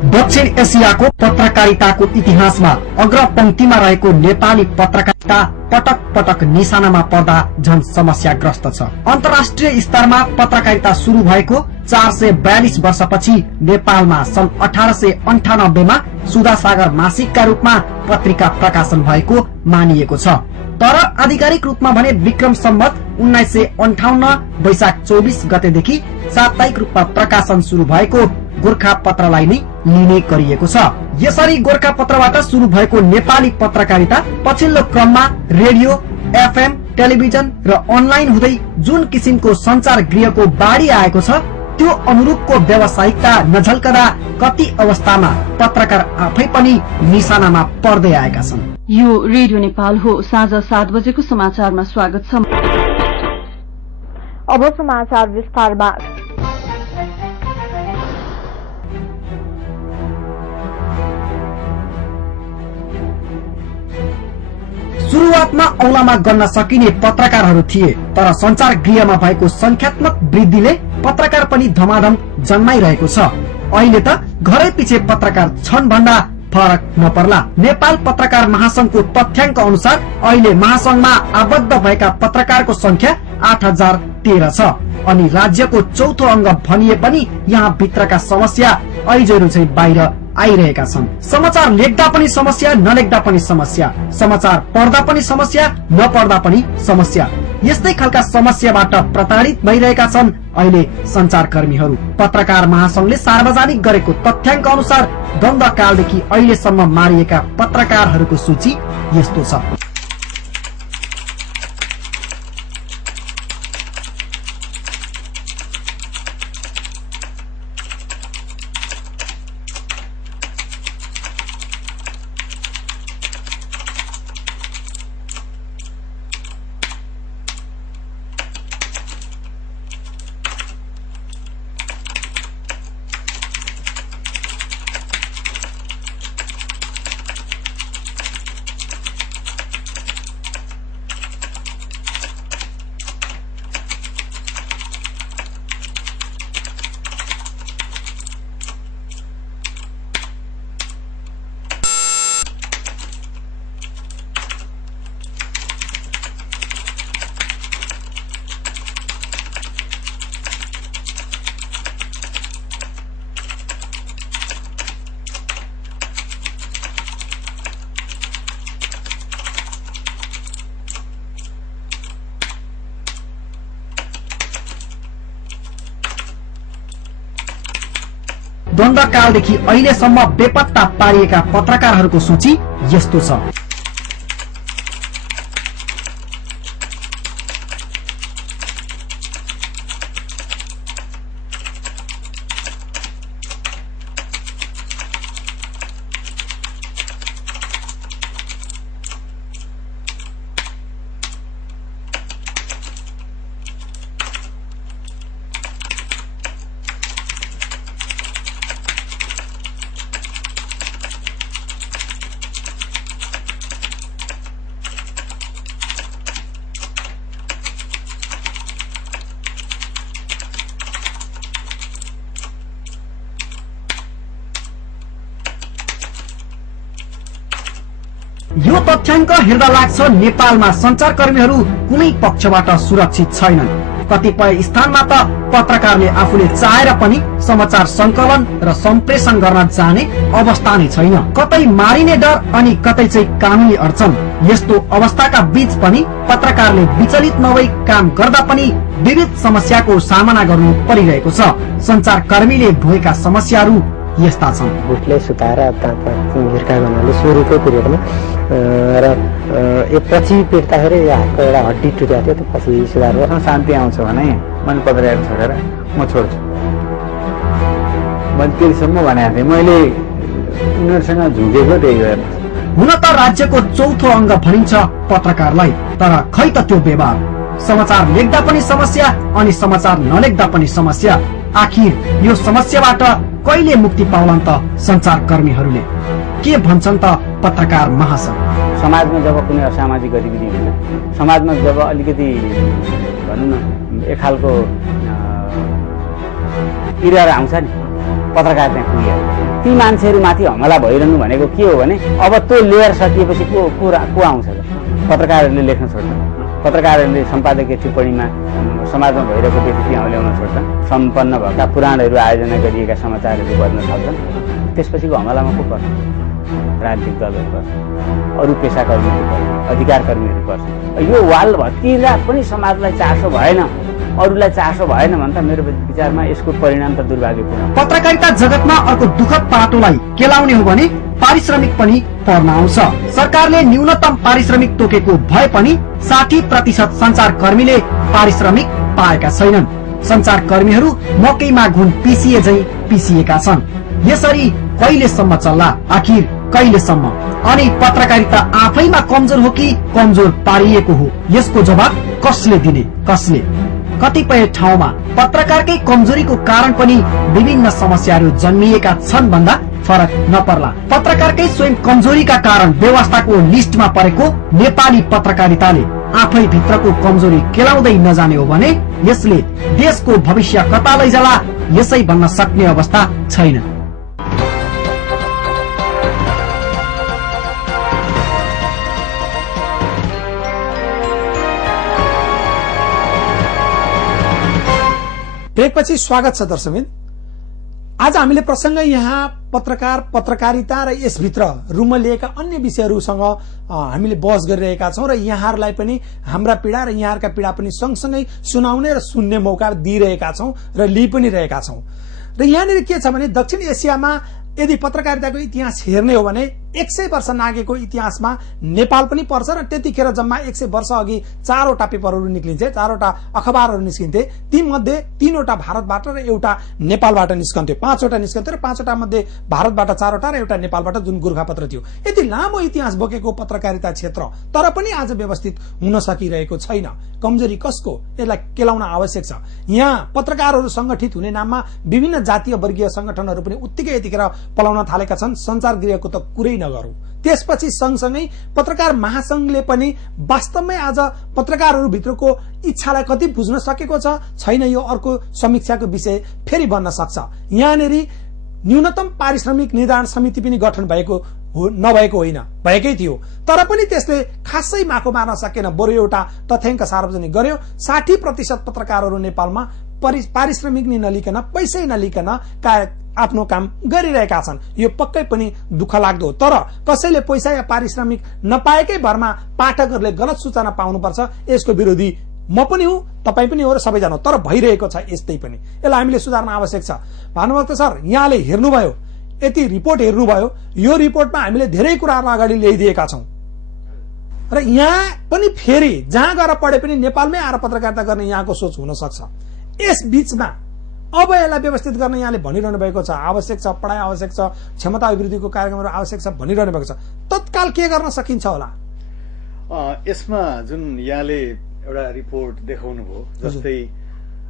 दक्षिण एसियाको पत्रकारिताको इतिहासमा अग्रपंक्तिमा रहेको नेपाली पत्रकारिता पटक पटक निशानामा पर्दा झन समस्याग्रस्त छ। अन्तर्राष्ट्रिय स्तरमा पत्रकारिता शुरू भएको 442 वर्षपछि नेपालमा सन् 1898 मा सुधासागर मासिकका रूपमा पत्रिका प्रकाशन भएको मानिएको छ। तर आधिकारिक रूपमा भने विक्रम सम्वत 1958 वैशाख 24 गतेदेखि साप्ताहिक रूपमा प्रकाशन शुरू भएको गोर्खा पत्रलाई नै लिने गरिएको छ। यसरी गोर्खा पत्रबाट शुरू भएको नेपाली पत्रकारिता पछिल्लो क्रममा रेडियो, एफएम, टेलिभिजन र अनलाइन हुँदै जुन किसिमको सञ्चार गृहको बाढी आएको छ, त्यो अनुरूपको व्यावसायिकता नझल्कदा कति अवस्थामा पत्रकार आफै पनि निशानामा पर्दै आएका छन्। यो रेडियो नेपाल हो। साँझ 7 बजेको समाचारमा स्वागत छ। अब समाचार विस्तारमा। सुरुवातमा औलामा गन्न सकिने पत्रकारहरू थिए, तर सञ्चार गृहमा भएको संख्यात्मक वृद्धिले पत्रकार पनि धमाधम जन्माइरहेको छ। अहिले त घरै पछि पत्रकार छन् भन्दा फरक नपर्ला। नेपाल पत्रकार महासंघको तथ्याङ्क अनुसार अहिले महासंघमा आबद्ध भएका पत्रकारको संख्या 8013 छ। अनि राज्यको चौथो अंग भनिए पनि यहाँ भित्रका समस्या ऐजहरू चाहिँ बाहिर आइरहेका छन्। समाचार लेख्दा पनि समस्या, नलेख्दा पनि समस्या, समाचार पढ्दा पनि समस्या, नपढ्दा पनि समस्या। यस्तै खालका समस्याबाट प्रताडित भइरहेका छन् अहिले सञ्चारकर्मीहरू। पत्रकार महासंघले सार्वजनिक गरेको तथ्याङ्क अनुसार द्वन्द्वकालदेखि अहिलेसम्म मारिएका पत्रकारहरूको सूची यस्तो छ। द्वन्द्वकालदेखि अहिलेसम्म बेपत्ता पारिएका पत्रकारहरूको सूची यस्तो छ। यो तथ्याङ्क हेर्दा लाग्छ नेपालमा सञ्चारकर्मीहरू कुनै पक्षबाट सुरक्षित छैनन्। कतिपय स्थानमा त पत्रकारले आफूले चाहेर पनि समाचार संकलन र सम्प्रेषण गर्न जाने अवस्था नै छैन। कतै मारिने डर अनि कतै चाहिँ कानूनी अडचन। यस्तो अवस्थाका बीच पनि पत्रकारले विचलित नभई काम गर्दा पनि विविध समस्याको सामना गर्नु परिरहेको छ। सञ्चारकर्मीले भोगेका समस्याहरू यस्ता छन्। भुटले सुताएर हिर्का गर्नाले सुरुकै पिरियडमा र पछि पिट्दाखेरि हातको एउटा हड्डी टुटेको थियो, त्यो पछि सुधार गर्न शान्ति आउँछ भने मैले पत्रकार छोडेर म छोड्छु। मैले त्यसम्म भनेको थिएँ, मैले उनीहरूसँग झुकेको त्यही गरेर। हुन त राज्यको चौथो अङ्ग भनिन्छ पत्रकारलाई, तर खै त त्यो व्यवहार। समाचार लेख्दा पनि समस्या अनि समाचार नलेख्दा पनि समस्या। आखिर यो समस्याबाट कहिले मुक्ति पाउलान् त सञ्चारकर्मीहरूले? के भन्छन् त पत्रकार महासंघ? समाजमा जब कुनै असामाजिक गतिविधि हुन्छ, समाजमा जब अलिकति भनौँ न एक खालको इरर आउँछ नि, पत्रकार त्यहाँ पुगिहाल्छ। ती मान्छेहरूमाथि हमला भइरहनु भनेको के हो भने अब त्यो लेयर सकिएपछि को आउँछ त? पत्रकारहरूले लेख्न छोड्छन्। पत्रकारहरूले सम्पादकीय टिप्पणीमा समाजमा भइरहेको व्यक्ति ल्याउन छोड्छन्। सम्पन्न भएका पुराणहरू आयोजना गरिएका समाचारहरू बज्न थाल्छन्। त्यसपछिको हमलामा को पर्छ? राजनीतिक दलहरू पर्छ, अरू पेसाकर्मीहरू पर्छ, अधिकार कर्मीहरू पर्छ। यो वाल भत्किँदा पनि समाजलाई चासो भएन, अरूलाई चासो भएन भने त मेरो विचारमा यसको परिणाम त दुर्भाग्यपूर्ण। पत्रकारिता जगतमा अर्को दुःखद पाटोलाई केलाउने हो भने पारिश्रमिक पनि पर्न आउँछ। सरकारले न्यूनतम पारिश्रमिक तोकेको भए पनि 60% सञ्चारकर्मीले पारिश्रमिक पाएका छैनन्। सञ्चारकर्मीहरू मकैमा घुन पिसिए झै पिसिएका छन्। यसरी कहिलेसम्म चल्ला? आखिर कहिलेसम्म? अनि पत्रकारिता आफैमा कमजोर हो कि कमजोर पारिएको हो? यसको जवाब कसले दिने? कसले? कतिपय ठाउँमा पत्रकारकै कमजोरीको कारण पनि विभिन्न समस्याहरू जन्मिएका छन् भन्दा फरक नपर्ला। पत्रकारकै स्वयं कमजोरीका कारण व्यवस्थाको लिस्टमा परेको नेपाली पत्रकारिताले आफै भित्रको कमजोरी केलाउँदै नजाने हो भने यसले देशको भविष्य कता लैजाला यसै भन्न सक्ने अवस्था छैन। ब्रेकपछि स्वागत छ दर्शकबिन। आज हामीले प्रसंग यहाँ पत्रकार, पत्रकारिता र यसभित्र रूममा लिएका अन्य विषयहरूसँग हामीले बहस गरिरहेका छौं र यहाँहरूलाई पनि हाम्रा पीड़ा र यहाँहरूका पीड़ा पनि सँगसँगै सुनाउने र सुन्ने मौका दिइरहेका छौं र लिइ पनि रहेका छौं। र यहाँनिर के छ भने दक्षिण एसियामा यदि पत्रकारिताको इतिहास हेर्ने हो भने 100 वर्ष नागेको इतिहासमा नेपाल पनि पर्छ र त्यतिखेर जम्मा 100 वर्ष अघि 4वटा पेपरहरू निक्लिन्थे, 4वटा अखबारहरू निस्किन्थे। ती मध्ये 3वटा भारतबाट र एउटा नेपालबाट निस्कन्थ्यो। 5वटा निस्कन्थ्यो र 5वटा मध्ये भारतबाट 4वटा र एउटा नेपालबाट, जुन गोर्खापत्र थियो। यति लामो इतिहास बोकेको पत्रकारिता क्षेत्र तर पनि आज व्यवस्थित हुन सकिरहेको छैन। कमजोरी कसको? यसलाई केलाउन आवश्यक छ। यहाँ पत्रकारहरू संगठित हुने नाममा विभिन्न जातीय वर्गीय संगठनहरू पनि उत्तिकै यतिखेर पलाउन थालेका छन्। संचार गृहको त कुरै नगरौं। त्यसपछि सँगसँगै पत्रकार महासंघले पनि वास्तवमै आज पत्रकारहरू भित्रको इच्छालाई कति बुझ्न सकेको छ छैन, यो अर्को समीक्षाको विषय फेरि बन्न सक्छ। यहाँनेरि न्यूनतम पारिश्रमिक निर्धारण समिति पनि गठन भएको नभएको होइन, भएकै थियो, तर पनि त्यसले खासै माखो मार्न सकेन। बरु एउटा तथ्याङ्क सार्वजनिक गर्यो, 60% पत्रकारहरू नेपालमा पारिश्रमिक नै नलिकन, पैसै नलिकन आफ्नो काम गरिरहेका छन्। यो पक्कै पनि दुःख लाग्दो। तर कसैले पैसा या पारिश्रमिक नपाएकै भरमा पाठकहरूले गलत सूचना पाउनुपर्छ, यसको विरोधी म पनि हुँ, तपाई पनि हो र सबैजना। तर भइरहेको छ यस्तै पनि। यसलाई हामीले सुधार्न आवश्यक छ। भानुभक्त सर, यहाँले हेर्नुभयो, यति रिपोर्ट हेर्नुभयो, यो रिपोर्टमा हामीले धेरै कुराहरू अगाडि ल्याइदिएका छौं र यहाँ पनि फेरि जहाँ गएर पढे पनि नेपालमै आएर पत्रकारिता गर्ने यहाँको सोच हुन सक्छ। यस बीचमा अब यसलाई व्यवस्थित गर्न यहाँले भनिरहनु भएको छ, आवश्यक छ, पढाइ आवश्यक छ, क्षमता अभिवृद्धिको कार्यक्रमहरू आवश्यक छ भनिरहनु भएको छ। तत्काल के गर्न सकिन्छ होला? यसमा जुन यहाँले एउटा रिपोर्ट देखाउनु भयो, जस्तै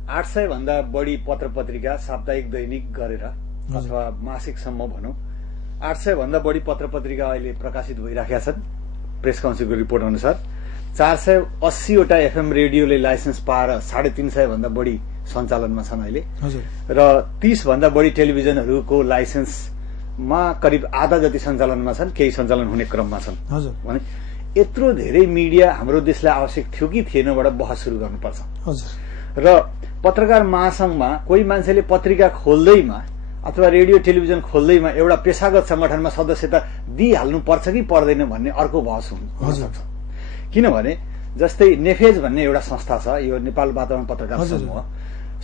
800 भन्दा बढी पत्र पत्रिका साप्ताहिक दैनिक गरेर अथवा मासिकसम्म भनौं, 800 भन्दा बढी पत्र पत्रिका अहिले प्रकाशित भइराखेका छन्। प्रेस काउन्सिलको रिपोर्ट अनुसार 480वटा एफएम रेडियोले लाइसेन्स पाएर 350 भन्दा बढी सञ्चालनमा छन् अहिले, र 30 भन्दा बढी टेलिभिजनहरूको लाइसेन्स मा करिब आधा जति सञ्चालनमा छन्, केही सञ्चालन हुने क्रममा छन् भने यत्रो धेरै मिडिया हाम्रो देशलाई आवश्यक थियो कि थिएनबाट बहस सुरु गर्नुपर्छ। र पत्रकार महासंघमा कोही मान्छेले पत्रिका खोल्दैमा अथवा रेडियो टेलिभिजन खोल्दैमा एउटा पेशागत संगठनमा सदस्यता दिइहाल्नुपर्छ कि पर्दैन भन्ने अर्को बहस हुन सक्छ। किनभने जस्तै नेफेज भन्ने एउटा संस्था छ, यो नेपाल वातावरण पत्रकार समूह,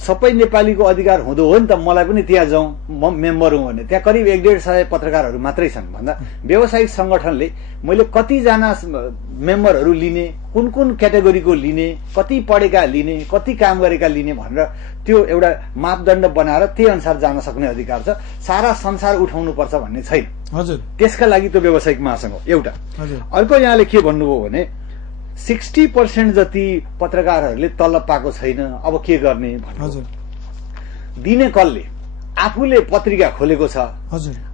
सबै नेपालीको अधिकार हुँदो हो नि त मलाई पनि त्यहाँ जाउँ, म मेम्बर हुँ भने त्यहाँ करिब 1-1.5 पत्रकारहरू मात्रै छन् भन्दा व्यावसायिक संगठनले मैले कतिजना मेम्बरहरू लिने, कुन कुन क्याटेगोरीको लिने, कति पढेका लिने, कति काम गरेका लिने भनेर त्यो एउटा मापदण्ड बनाएर त्यही अनुसार जान सक्ने अधिकार छ। सारा संसार उठाउनुपर्छ भन्ने छैन। त्यसका लागि त्यो व्यावसायिक महासंघ हो एउटा। अर्को यहाँले के भन्नुभयो भने 60% जति पत्रकारहरूले तलब पाएको छैन, अब के गर्ने भन्नु। दिने कसले? आफूले पत्रिका खोलेको छ,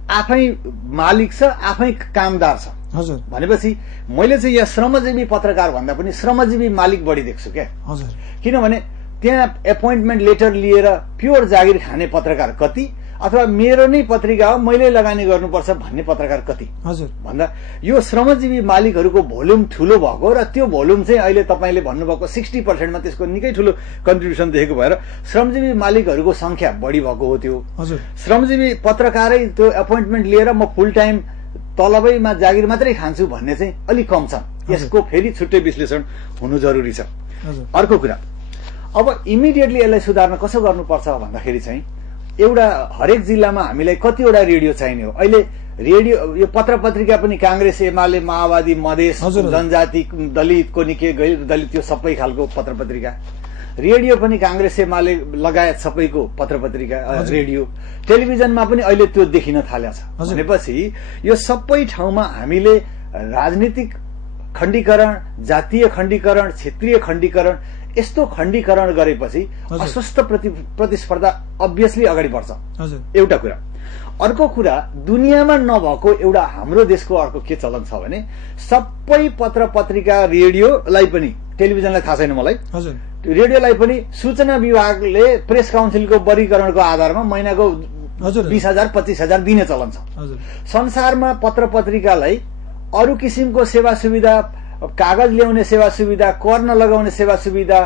आफै मालिक छ, आफै कामदार छ भनेपछि मैले चाहिँ यहाँ श्रमजीवी पत्रकार भन्दा पनि श्रमजीवी मालिक बढी देख्छु क्या। किनभने त्यहाँ एपोइन्टमेन्ट लेटर लिएर प्योर जागिर खाने पत्रकार कति, अथवा मेरो नै पत्रिका हो मैले लगानी गर्नुपर्छ भन्ने पत्रकार कति भन्दा यो श्रमजीवी मालिकहरूको भोल्युम ठूलो भएको र त्यो भोल्युम चाहिँ अहिले तपाईँले भन्नुभएको 60% मा त्यसको निकै ठूलो कन्ट्रिब्युसन देखेको भएर श्रमजीवी मालिकहरूको संख्या बढी भएको हो। त्यो श्रमजीवी पत्रकारै त्यो एपोइन्टमेन्ट लिएर म फुल टाइम तलबैमा जागिर मात्रै खान्छु भन्ने चाहिँ अलिक कम छ। यसको फेरि छुट्टै विश्लेषण हुनु जरुरी छ। अर्को कुरा, अब इमिडिएटली यसलाई सुधार्न कसो गर्नुपर्छ भन्दाखेरि चाहिँ एउटा हरेक जिल्लामा हामीलाई कतिवटा रेडियो चाहिने हो। अहिले रेडियो यो पत्र पत्रिका पनि कांग्रेस, एमाले, माओवादी, मधेस, जनजाति, दलित, कोनी के गैर दलित, त्यो सबै खालको पत्र पत्रिका। रेडियो पनि कांग्रेस, एमाले लगायत सबैको पत्र पत्रिका, रेडियो, टेलिभिजनमा पनि अहिले त्यो देखिन थालेको छ। भनेपछि यो सबै ठाउँमा हामीले राजनीतिक खण्डीकरण, जातीय खण्डीकरण, क्षेत्रीय खण्डीकरण, यस्तो खण्डीकरण गरेपछि अस्वस्थ प्रतिस्पर्धा अभियसली अगाडि बढ्छ। एउटा कुरा। अर्को कुरा, दुनियाँमा नभएको एउटा हाम्रो देशको अर्को के चलन छ भने सबै पत्र पत्रिका, रेडियोलाई पनि, टेलिभिजनलाई थाहा छैन मलाई, रेडियोलाई पनि सूचना विभागले प्रेस काउन्सिलको वर्गीकरणको आधारमा महिनाको 20,000 25,000 दिने चलन छ। संसारमा पत्र पत्रिकालाई अरू किसिमको सेवा सुविधा, कागज ल्याउने सेवा सुविधा, कर नलगाउने सेवा सुविधा,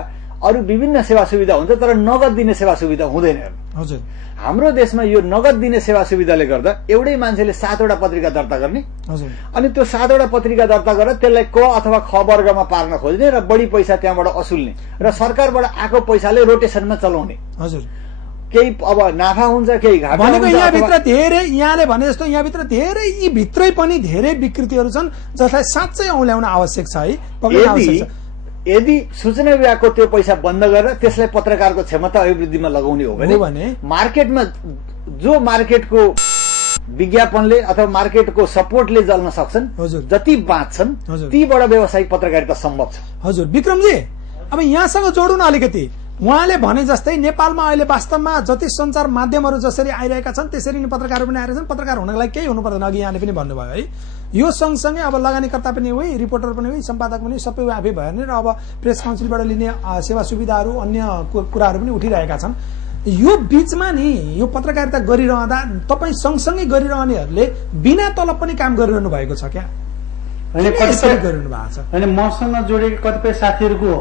अरू विभिन्न सेवा सुविधा हुन्छ, तर नगद दिने सेवा सुविधा हुँदैन। हाम्रो देशमा यो नगद दिने सेवा सुविधाले गर्दा एउटै मान्छेले 7वटा पत्रिका दर्ता गर्ने, अनि त्यो 7वटा पत्रिका दर्ता गरेर त्यसलाई क अथवा ख वर्गमा पार्न खोज्ने र बढी पैसा त्यहाँबाट असुल्ने र सरकारबाट आएको पैसाले रोटेसनमा चलाउने। केही अब नाफा हुन्छ, केही घाटा भनेको यहाँभित्र धेरै, यहाँले भने जस्तो यहाँभित्र धेरै, यी भित्रै पनि धेरै विकृतिहरू छन् जसलाई साँच्चै औल्याउन आवश्यक छ है। यदि सूचना विभागको त्यो पैसा बन्द गरेर त्यसलाई पत्रकारको क्षमता अभिवृद्धिमा लगाउने हो भने मार्केटमा जो मार्केटको विज्ञापनले अथवा मार्केटको सपोर्टले जल्न सक्छन्, जति बाँच्छन् तीबाट व्यावसायिक पत्रकारिता सम्भव छ। हजुर विक्रमजी, अब यहाँसँग जोडौँ न अलिकति। उहाँले भने जस्तै नेपालमा अहिले वास्तवमा जति सञ्चार माध्यमहरू जसरी आइरहेका छन् त्यसरी नै पत्रकारहरू पनि आइरहेका छन्। पत्रकार हुनको लागि केही हुनु पर्दैन, अघि यहाँले पनि भन्नुभयो है। यो सँगसँगै अब लगानीकर्ता पनि होइ, रिपोर्टर पनि होइ, सम्पादक पनि सबै आफै भयो भने र अब प्रेस काउन्सिलबाट लिने सेवा सुविधाहरू, अन्य कुराहरू पनि उठिरहेका छन्। यो बीचमा नि यो पत्रकारिता गरिरहँदा तपाईँ सँगसँगै गरिरहनेहरूले बिना तलब पनि काम गरिरहनु भएको छ क्या? होइन, मसँग जोडेको कतिपय साथीहरूको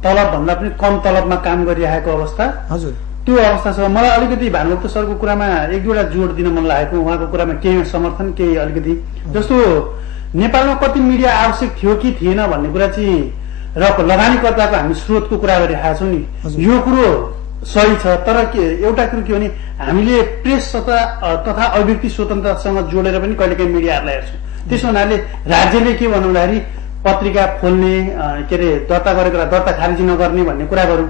तलब भन्दा पनि कम तलबमा काम गरिरहेको अवस्था, हजुर त्यो अवस्था छ। मलाई अलिकति भानुभक्त सरको कुरामा एक दुईवटा जोड दिन मन लागेको, उहाँको कुरामा केही समर्थन, केही अलिकति। जस्तो नेपालमा कति मिडिया आवश्यक थियो कि थिएन भन्ने कुरा चाहिँ र लगानीकर्ताको हामी स्रोतको कुरा गरिरहेका छौँ नि, यो कुरो सही छ। तर एउटा कुरो के भने हामीले प्रेस तथा अभिव्यक्ति स्वतन्त्रतासँग जोडेर पनि कहिलेकाहीँ मिडियाहरूलाई हेर्छौँ। त्यसो हुनाले राज्यले के भन्दाखेरि पत्रिका खोल्ने, के अरे दर्ता गरेको दर्ता खारिज नगर्ने भन्ने कुरा गरौँ।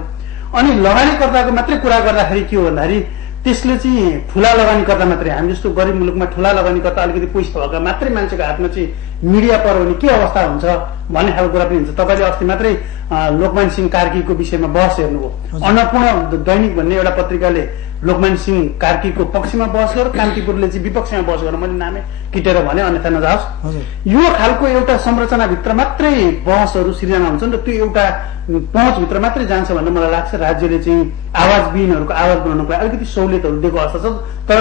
अनि लगानीकर्ताको मात्रै कुरा गर्दाखेरि के हो भन्दाखेरि त्यसले चाहिँ ठुला लगानीकर्ता मात्रै, हामी जस्तो गरिब मुलुकमा ठुला लगानीकर्ता अलिकति पैसा भएका मात्रै मान्छेको हातमा चाहिँ मिडिया पर्यो भने के अवस्था हुन्छ भन्ने खालको कुरा पनि हुन्छ। तपाईँले अस्ति मात्रै लोकमान सिंह कार्कीको विषयमा बहस हेर्नुभयो। अन्नपूर्ण दैनिक भन्ने एउटा पत्रिकाले लोकमान सिंह कार्कीको पक्षमा बहस गर, कान्तिपुरले चाहिँ विपक्षमा बहस गर, मैले नामै किटेर भने अन्यथा नजाओस्। यो खालको एउटा संरचनाभित्र मात्रै बहसहरू सिर्जना हुन्छन् र त्यो एउटा पहुँचभित्र मात्रै जान्छ भन्ने मलाई लाग्छ। राज्यले चाहिँ आवाजविहीनहरूको आवाज बनाउनको लागि अलिकति सहुलियतहरू दिएको अवस्था छ। तर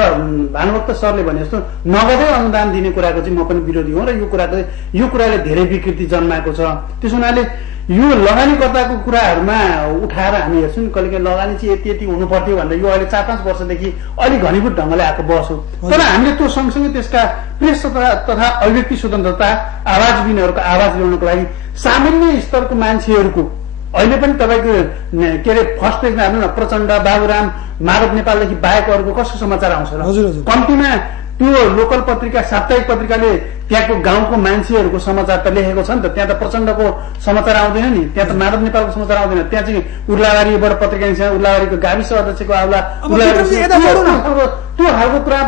भानुभक्त सरले भने जस्तो नगदै अनुदान दिने कुराको चाहिँ म पनि विरोधी हुँ र यो कुराले धेरै विकृति जन्माएको छ। त्यस हुनाले यो लगानीकर्ताको कुराहरूमा उठाएर हामी हेर्छौँ कहिलेकाहीँ लगानी चाहिँ यति यति हुनु पर्थ्यो भनेर यो अहिले 4-5 वर्षदेखि अलिक घनीभूत ढङ्गले आएको बहस हो। तर हामीले त्यो सँगसँगै त्यसका प्रेस तथा अभिव्यक्ति स्वतन्त्रता, आवाजविहीनहरूको आवाज ल्याउनको लागि सामान्य स्तरको मान्छेहरूको अहिले पनि तपाईँको के अरे फर्स्ट पेजमा हेर्नु न, प्रचण्ड, बाबुराम, माधव नेपालदेखि बाहेक अरूको कसको समाचार आउँछ र? कम्तीमा त्यो लोकल पत्रिका, साप्ताहिक पत्रिकाले त्यहाँको गाउँको मान्छेहरूको समाचार त लेखेको छ नि त। त्यहाँ त प्रचण्डको समाचार आउँदैन नि, त्यहाँ त माधव नेपालको समाचार आउँदैन। त्यहाँ चाहिँ उर्लाबारीबाट पत्रिका निस्क्छ, उर्लाबारीको गाविस अध्यक्षको आउला, त्यो खालको कुरा।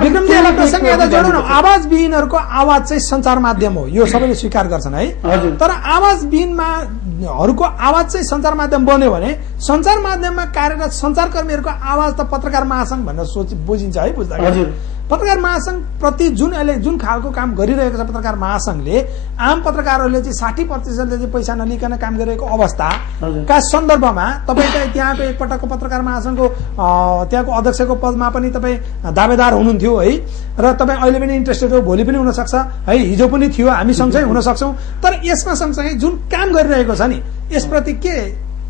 आवाजविहीनहरूको आवाज चाहिँ सञ्चार माध्यम हो, यो सबैले स्वीकार गर्छन् है। तर आवाजविहीनहरूको आवाज चाहिँ सञ्चार माध्यम बन्यो भने सञ्चार माध्यममा कार्यरत सञ्चारकर्मीहरूको आवाज त पत्रकार महासंघ भनेर बुझिन्छ है। बुझ्दा पत्रकार महासंघ प्रति जुन खालको काम गरिरहेको छ पत्रकार महासंघले, आम पत्रकारहरूले चाहिँ 60% चाहिँ पैसा नलिकन काम गरिरहेको अवस्थाका सन्दर्भमा तपाईँ त्यहाँको एकपटकको पत्रकार महासंघको त्यहाँको अध्यक्षको पदमा पनि तपाईँ दावेदार हुनुहुन्थ्यो है, र तपाईँ अहिले पनि इन्ट्रेस्टेड हो, भोलि पनि हुन सक्छ है, हिजो पनि थियो, हामी सँगसँगै हुन सक्छौँ। तर यसमा सँगसँगै जुन काम गरिरहेको छ नि यसप्रति के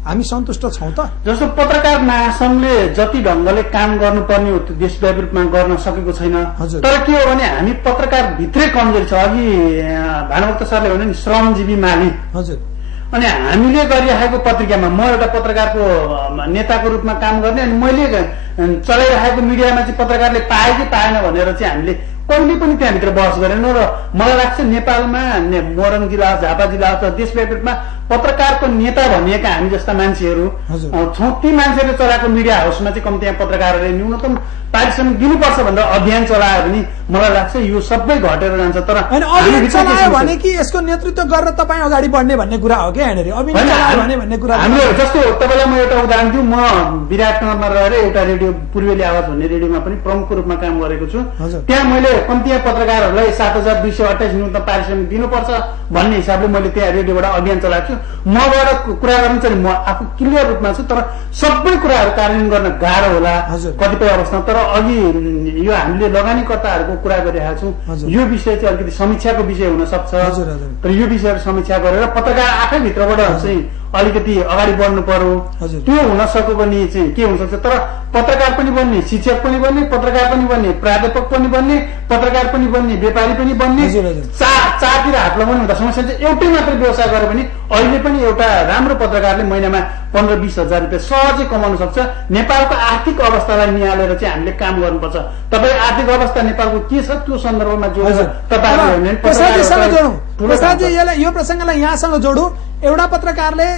हामी सन्तुष्ट छौँ त? जस्तो पत्रकार महासंघले जति ढङ्गले काम गर्नुपर्ने हो त्यो देशव्यापी रूपमा गर्न सकेको छैन। तर के हो भने हामी पत्रकार भित्रै कमजोरी छ। अघि भानुभक्त सरले भन्यो नि श्रमजीवी माली। अनि हामीले गरिरहेको पत्रिकामा म एउटा पत्रकारको नेताको रूपमा काम गर्ने, अनि मैले चलाइरहेको मिडियामा चाहिँ पत्रकारले पाए कि पाएन भनेर चाहिँ हामीले कहिले पनि त्यहाँभित्र बहस गरेन। र मलाई लाग्छ नेपालमा मोरङ जिल्ला, झापा जिल्ला अथवा देशव्यापी रूपमा पत्रकारको नेता भनिएका हामी जस्ता मान्छेहरू छौँ। ती मान्छेहरूले चलाएको मिडिया हाउसमा चाहिँ कम्ती पत्रकारहरूले न्यूनतम पारिश्रमिक दिनुपर्छ भनेर अभियान चलायो भने मलाई लाग्छ यो सबै घटेर जान्छ। तर अभियान चलायो भने कि यसको नेतृत्व गरेर तपाईँ अगाडि बढ्ने भन्ने कुरा हो क्या? अभियान चलायो भने भन्ने कुरा हाम्रो जस्तो तपाईँलाई म एउटा उदाहरण दिउँ। म विराटनगरमा रहेर एउटा रेडियो पूर्वेली आवाज भन्ने रेडियोमा पनि प्रमुखको रूपमा काम गरेको छु। त्यहाँ मैले कम्ती पत्रकारहरूलाई 7,228 न्यूनतम पारिश्रमिक दिनुपर्छ भन्ने हिसाबले मैले त्यहाँ रेडियोबाट अभियान चलाएको छु। मबाट कुरा गर्नु चाहिँ म आफू क्लियर रूपमा छु, तर सबै कुराहरू कार्यान्वयन गर्न गाह्रो होला कतिपय अवस्थामा। तर अघि यो हामीले लगानीकर्ताहरूको कुरा गरिरहेका छौँ, यो विषय चाहिँ अलिकति समीक्षाको विषय हुन सक्छ। तर यो विषयहरू समीक्षा गरेर पत्रकार आफै भित्रबाट चाहिँ अलिकति अगाडि बढ्नु पर्यो। त्यो हुन सकेको पनि चाहिँ के हुनसक्छ, तर पत्रकार पनि बन्ने, शिक्षक पनि बन्ने, पत्रकार पनि बन्ने, प्राध्यापक पनि बन्ने, पत्रकार पनि बन्ने, व्यापारी पनि बन्ने, चारतिर हात लगाउनु हुँदा समस्या चाहिँ एउटै मात्रै व्यवसाय गरे पनि अहिले पनि एउटा राम्रो पत्रकारले महिनामा 15-20 हजार रुपियाँ सहजै कमाउन सक्छ। नेपालको आर्थिक अवस्थालाई निहालेर चाहिँ हामीले काम गर्नुपर्छ। तपाईँ आर्थिक अवस्था नेपालको के छ त्यो सन्दर्भमा जोडेर यो प्रसङ्गलाई यहाँसँग जोडौँ। एउटा पत्रकारले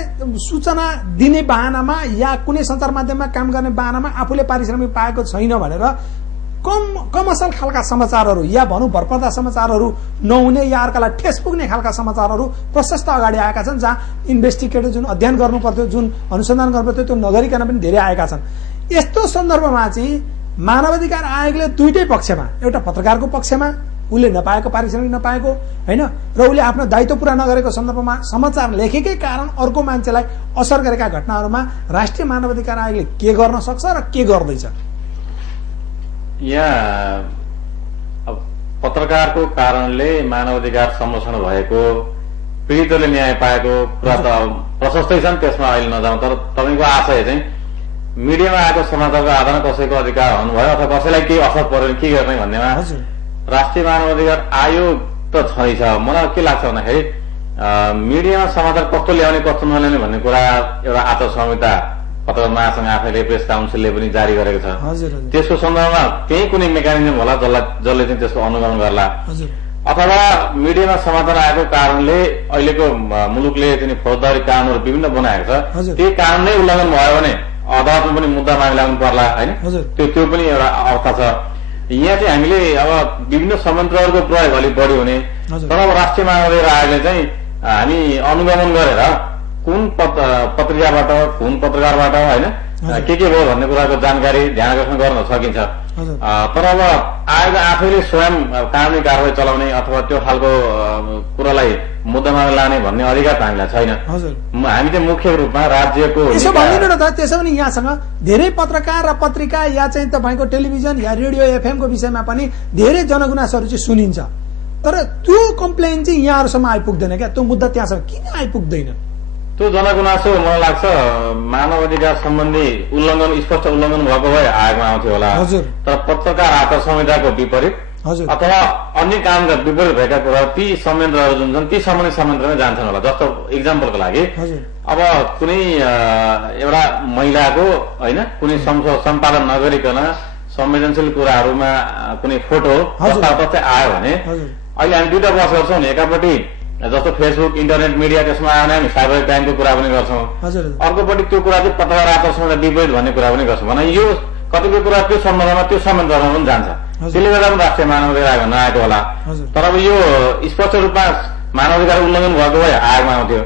सूचना दिने बाहनामा या कुनै सञ्चार माध्यममा काम गर्ने बाहनामा आफूले पारिश्रमिक पाएको छैन भनेर कमसल खालका समाचारहरू या भनौँ भरपर्दा समाचारहरू नहुने या अर्कालाई ठेस पुग्ने खालका समाचारहरू प्रशस्त अगाडि आएका छन्, जहाँ इन्भेस्टिगेटर जुन अध्ययन गर्नु पर्थ्यो, जुन अनुसन्धान गर्नु पर्थ्यो त्यो नगरिकन पनि धेरै आएका छन्। यस्तो सन्दर्भमा चाहिँ मानवाधिकार आयोगले दुईटै पक्षमा, एउटा पत्रकारको पक्षमा उसले नपाएको पारिश्रमिक नपाएको होइन र उसले आफ्नो दायित्व पूरा नगरेको सन्दर्भमा समाचार लेखेकै कारण अर्को मान्छेलाई असर गरेका घटनाहरूमा राष्ट्रिय मानवाधिकार आयोगले के गर्न सक्छ र के गर्दैछ? यहाँ पत्रकारको कारणले मानवाधिकार संरक्षण भएको, पीडितले न्याय पाएको कुरा त प्रशस्तै छन्, त्यसमा अहिले नजाउँ। तर तपाईँको आशय चाहिँ मिडियामा आएको समाचारको आधारमा कसैको अधिकार हुनुभयो अथवा कसैलाई केही असर पर्यो के गर्ने भन्नेमा राष्ट्रिय मानवाधिकार आयोग त छैछ। मलाई के लाग्छ भन्दाखेरि मिडियामा समाचार कस्तो ल्याउने कस्तो नल्याउने भन्ने कुरा एउटा आचार संहिता पत्रकार महासंघ आफैले प्रेस काउन्सिलले पनि जारी गरेको छ। त्यसको सन्दर्भमा त्यही कुनै मेकानिजम होला जसले चाहिँ त्यसको अनुगमन गर्ला, अथवा मिडियामा समाचार आएको कारणले अहिलेको मुलुकले चाहिँ फौजदारी कानूनहरू विभिन्न बनाएको छ, त्यही कानून नै उल्लङ्घन भयो भने अदालतमा पनि मुद्दा माग लाग्नु पर्ला होइन, त्यो पनि एउटा अवस्था छ। यहाँ चाहिँ हामीले अब विभिन्न संयन्त्रहरूको प्रयोग अलिक बढी हुने, तर अब राष्ट्रिय मानवाधिकार आयोगले चाहिँ हामी अनुगमन गरेर कुन पत्रिकाबाट कुन पत्रकारबाट होइन के भयो भन्ने कुराको जानकारी ध्यान आकर्षण गर्न सकिन्छ। तर अब आयोग आफैले स्वयं कानुनी कारवाही चलाउने अथवा त्यो खालको कुरालाई मुद्दामा लाने भन्ने अधिकार त हामीलाई छैन। हामी चाहिँ मुख्य रूपमा राज्यको यसो भनिदिनु न त। त्यसो भने यहाँसँग धेरै पत्रकार र पत्रिका या चाहिँ तपाईँको टेलिभिजन या रेडियो एफएम को विषयमा पनि धेरै जनगुनासोहरू चाहिँ सुनिन्छ, तर त्यो कम्प्लेन चाहिँ यहाँहरूसम्म आइपुग्दैन क्या? त्यो मुद्दा त्यहाँसम्म किन आइपुग्दैन? त्यो जनगुनासो मलाई लाग्छ मानव अधिकार सम्बन्धी उल्लङ्घन, स्पष्ट उल्लङ्घन भएको भए आयोगमा आउँथ्यो होला। तर पत्रकार आचार संहिताको विपरीत अथवा अन्य कामका विपरीत भएका कुरा ती संयन्त्रहरू जुन छन् ती सम्बन्धित संयन्त्रमै जान्छन् होला। जस्तो इक्जाम्पलको लागि अब कुनै एउटा महिलाको होइन कुनै सम्पादन नगरिकन संवेदनशील कुराहरूमा कुनै फोटो जस्ता आयो भने अहिले हामी दुईटा बहस गर्छौँ नि। एकापट्टि जस्तो फेसबुक इन्टरनेट मिडिया त्यसमा आउने हामी साइबर क्राइमको कुरा पनि गर्छौँ, अर्कोपट्टि त्यो कुरा चाहिँ पत्रकार आचार संहिता विपरीत भन्ने कुरा पनि गर्छौँ। भने यो कतिपय कुरा त्यो सम्बन्धमा त्यो संयन्त्रमा पनि जान्छ, त्यसले गर्दा पनि राष्ट्रिय मानवाधिकार आयोग नआएको होला। तर अब यो स्पष्ट रूपमा मानवाधिकार उल्लङ्घन भएको भए आयोगमा आउँथ्यो।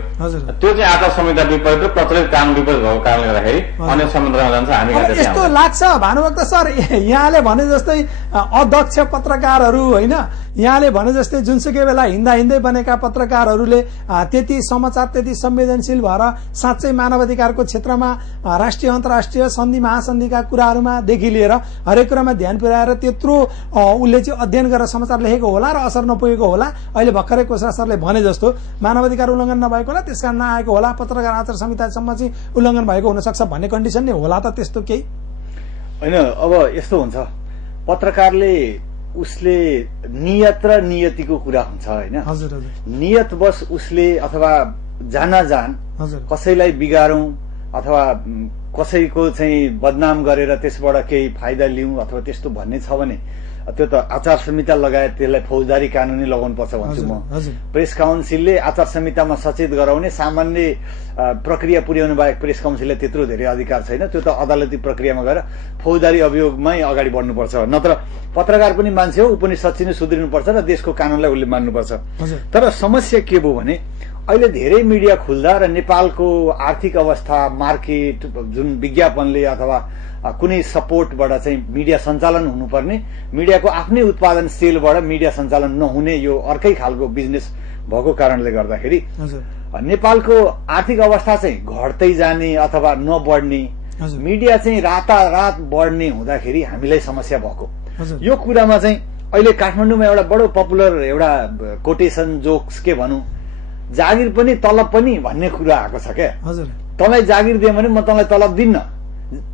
त्यो चाहिँ आचार संहिता विपरीत र प्रचलित कानुन विपरीत भएको कारणले गर्दाखेरि अन्य संयन्त्रमा जान्छ। हामी यस्तो लाग्छ भानुभक्त सर, यहाँले भने जस्तै अध्यक्ष पत्रकारहरू होइन, यहाँले भने जस्तै जुनसुकै बेला हिँड्दा हिँड्दै बनेका पत्रकारहरूले त्यति समाचार त्यति संवेदनशील भएर साँच्चै मानवाधिकारको क्षेत्रमा राष्ट्रिय अन्तर्राष्ट्रिय सन्धि महासन्धिका कुराहरूमादेखि लिएर हरेक कुरामा ध्यान पुर्याएर त्यत्रो उसले चाहिँ अध्ययन गरेर समाचार लेखेको होला र असर नपुगेको होला। अहिले भर्खरै कोषरा सरले भने जस्तो मानवाधिकार उल्लङ्घन नभएको होला, त्यसकारण नआएको होला, पत्रकार आचार संहितासम्म चाहिँ उल्लङ्घन भएको हुन सक्छ भन्ने कन्डिसन नै होला त? त्यस्तो केही होइन। अब यस्तो हुन्छ, पत्रकारले उसले नियत र नियतिको कुरा हुन्छ होइन। नियत बस उसले अथवा जान कसैलाई बिगारौं अथवा कसैको चाहिँ बदनाम गरेर त्यसबाट केही फाइदा लिउँ अथवा त्यस्तो भन्ने छ भने त्यो त आचार संहिता लगायत त्यसलाई फौजदारी कानुनी लगाउनुपर्छ भन्छु म। प्रेस काउन्सिलले आचार संहितामा सचेत गराउने सामान्य प्रक्रिया पुर्याउनु बाहेक प्रेस काउन्सिललाई त्यत्रो धेरै अधिकार छैन। त्यो त अदालती प्रक्रियामा गएर फौजदारी अभियोगमै अगाडि बढ्नुपर्छ। नत्र पत्रकार पनि मान्छे हो, ऊ पनि सच्चिनै सुध्रिनुपर्छ र देशको कानुनलाई उसले मान्नुपर्छ। तर समस्या के भयो भने अहिले धेरै मिडिया खुल्दा र नेपालको आर्थिक अवस्था, मार्केट, जुन विज्ञापनले अथवा कुनै सपोर्टबाट चाहिँ मिडिया सञ्चालन हुनुपर्ने, मिडियाको आफ्नै उत्पादन सेलबाट मिडिया सञ्चालन नहुने यो अर्कै खालको बिजनेस भएको कारणले गर्दाखेरि नेपालको आर्थिक अवस्था चाहिँ घट्दै जाने अथवा नबढ्ने, मिडिया चाहिँ रातारात बढ्ने हुँदाखेरि हामीलाई समस्या भएको। यो कुरामा चाहिँ अहिले काठमाडौँमा एउटा बडो पपुलर एउटा कोटेसन जोक्स के भनौँ, जागिर पनि तलब पनि भन्ने कुरा आएको छ क्या। तँलाई जागिर दिएँ भने म तँलाई तलब दिन्न,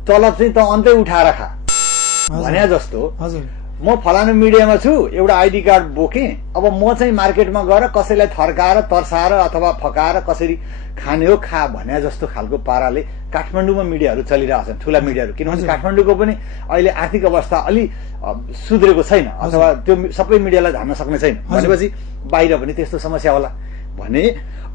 तलब चाहिँ त अन्तै उठाएर खा भने जस्तो। म फलानु मिडियामा छु, एउटा आइडी कार्ड बोकेँ, अब म चाहिँ मार्केटमा गएर कसैलाई थर्काएर तर्साएर अथवा फकाएर कसरी खाने हो खा भने जस्तो खालको पाराले काठमाडौँमा मिडियाहरू चलिरहेछन्, ठूला मिडियाहरू। किनभने काठमाडौँको पनि अहिले आर्थिक अवस्था अलि सुध्रेको छैन अथवा त्यो सबै मिडियालाई धान्न सक्ने छैन भनेपछि बाहिर पनि त्यस्तो समस्या होला भने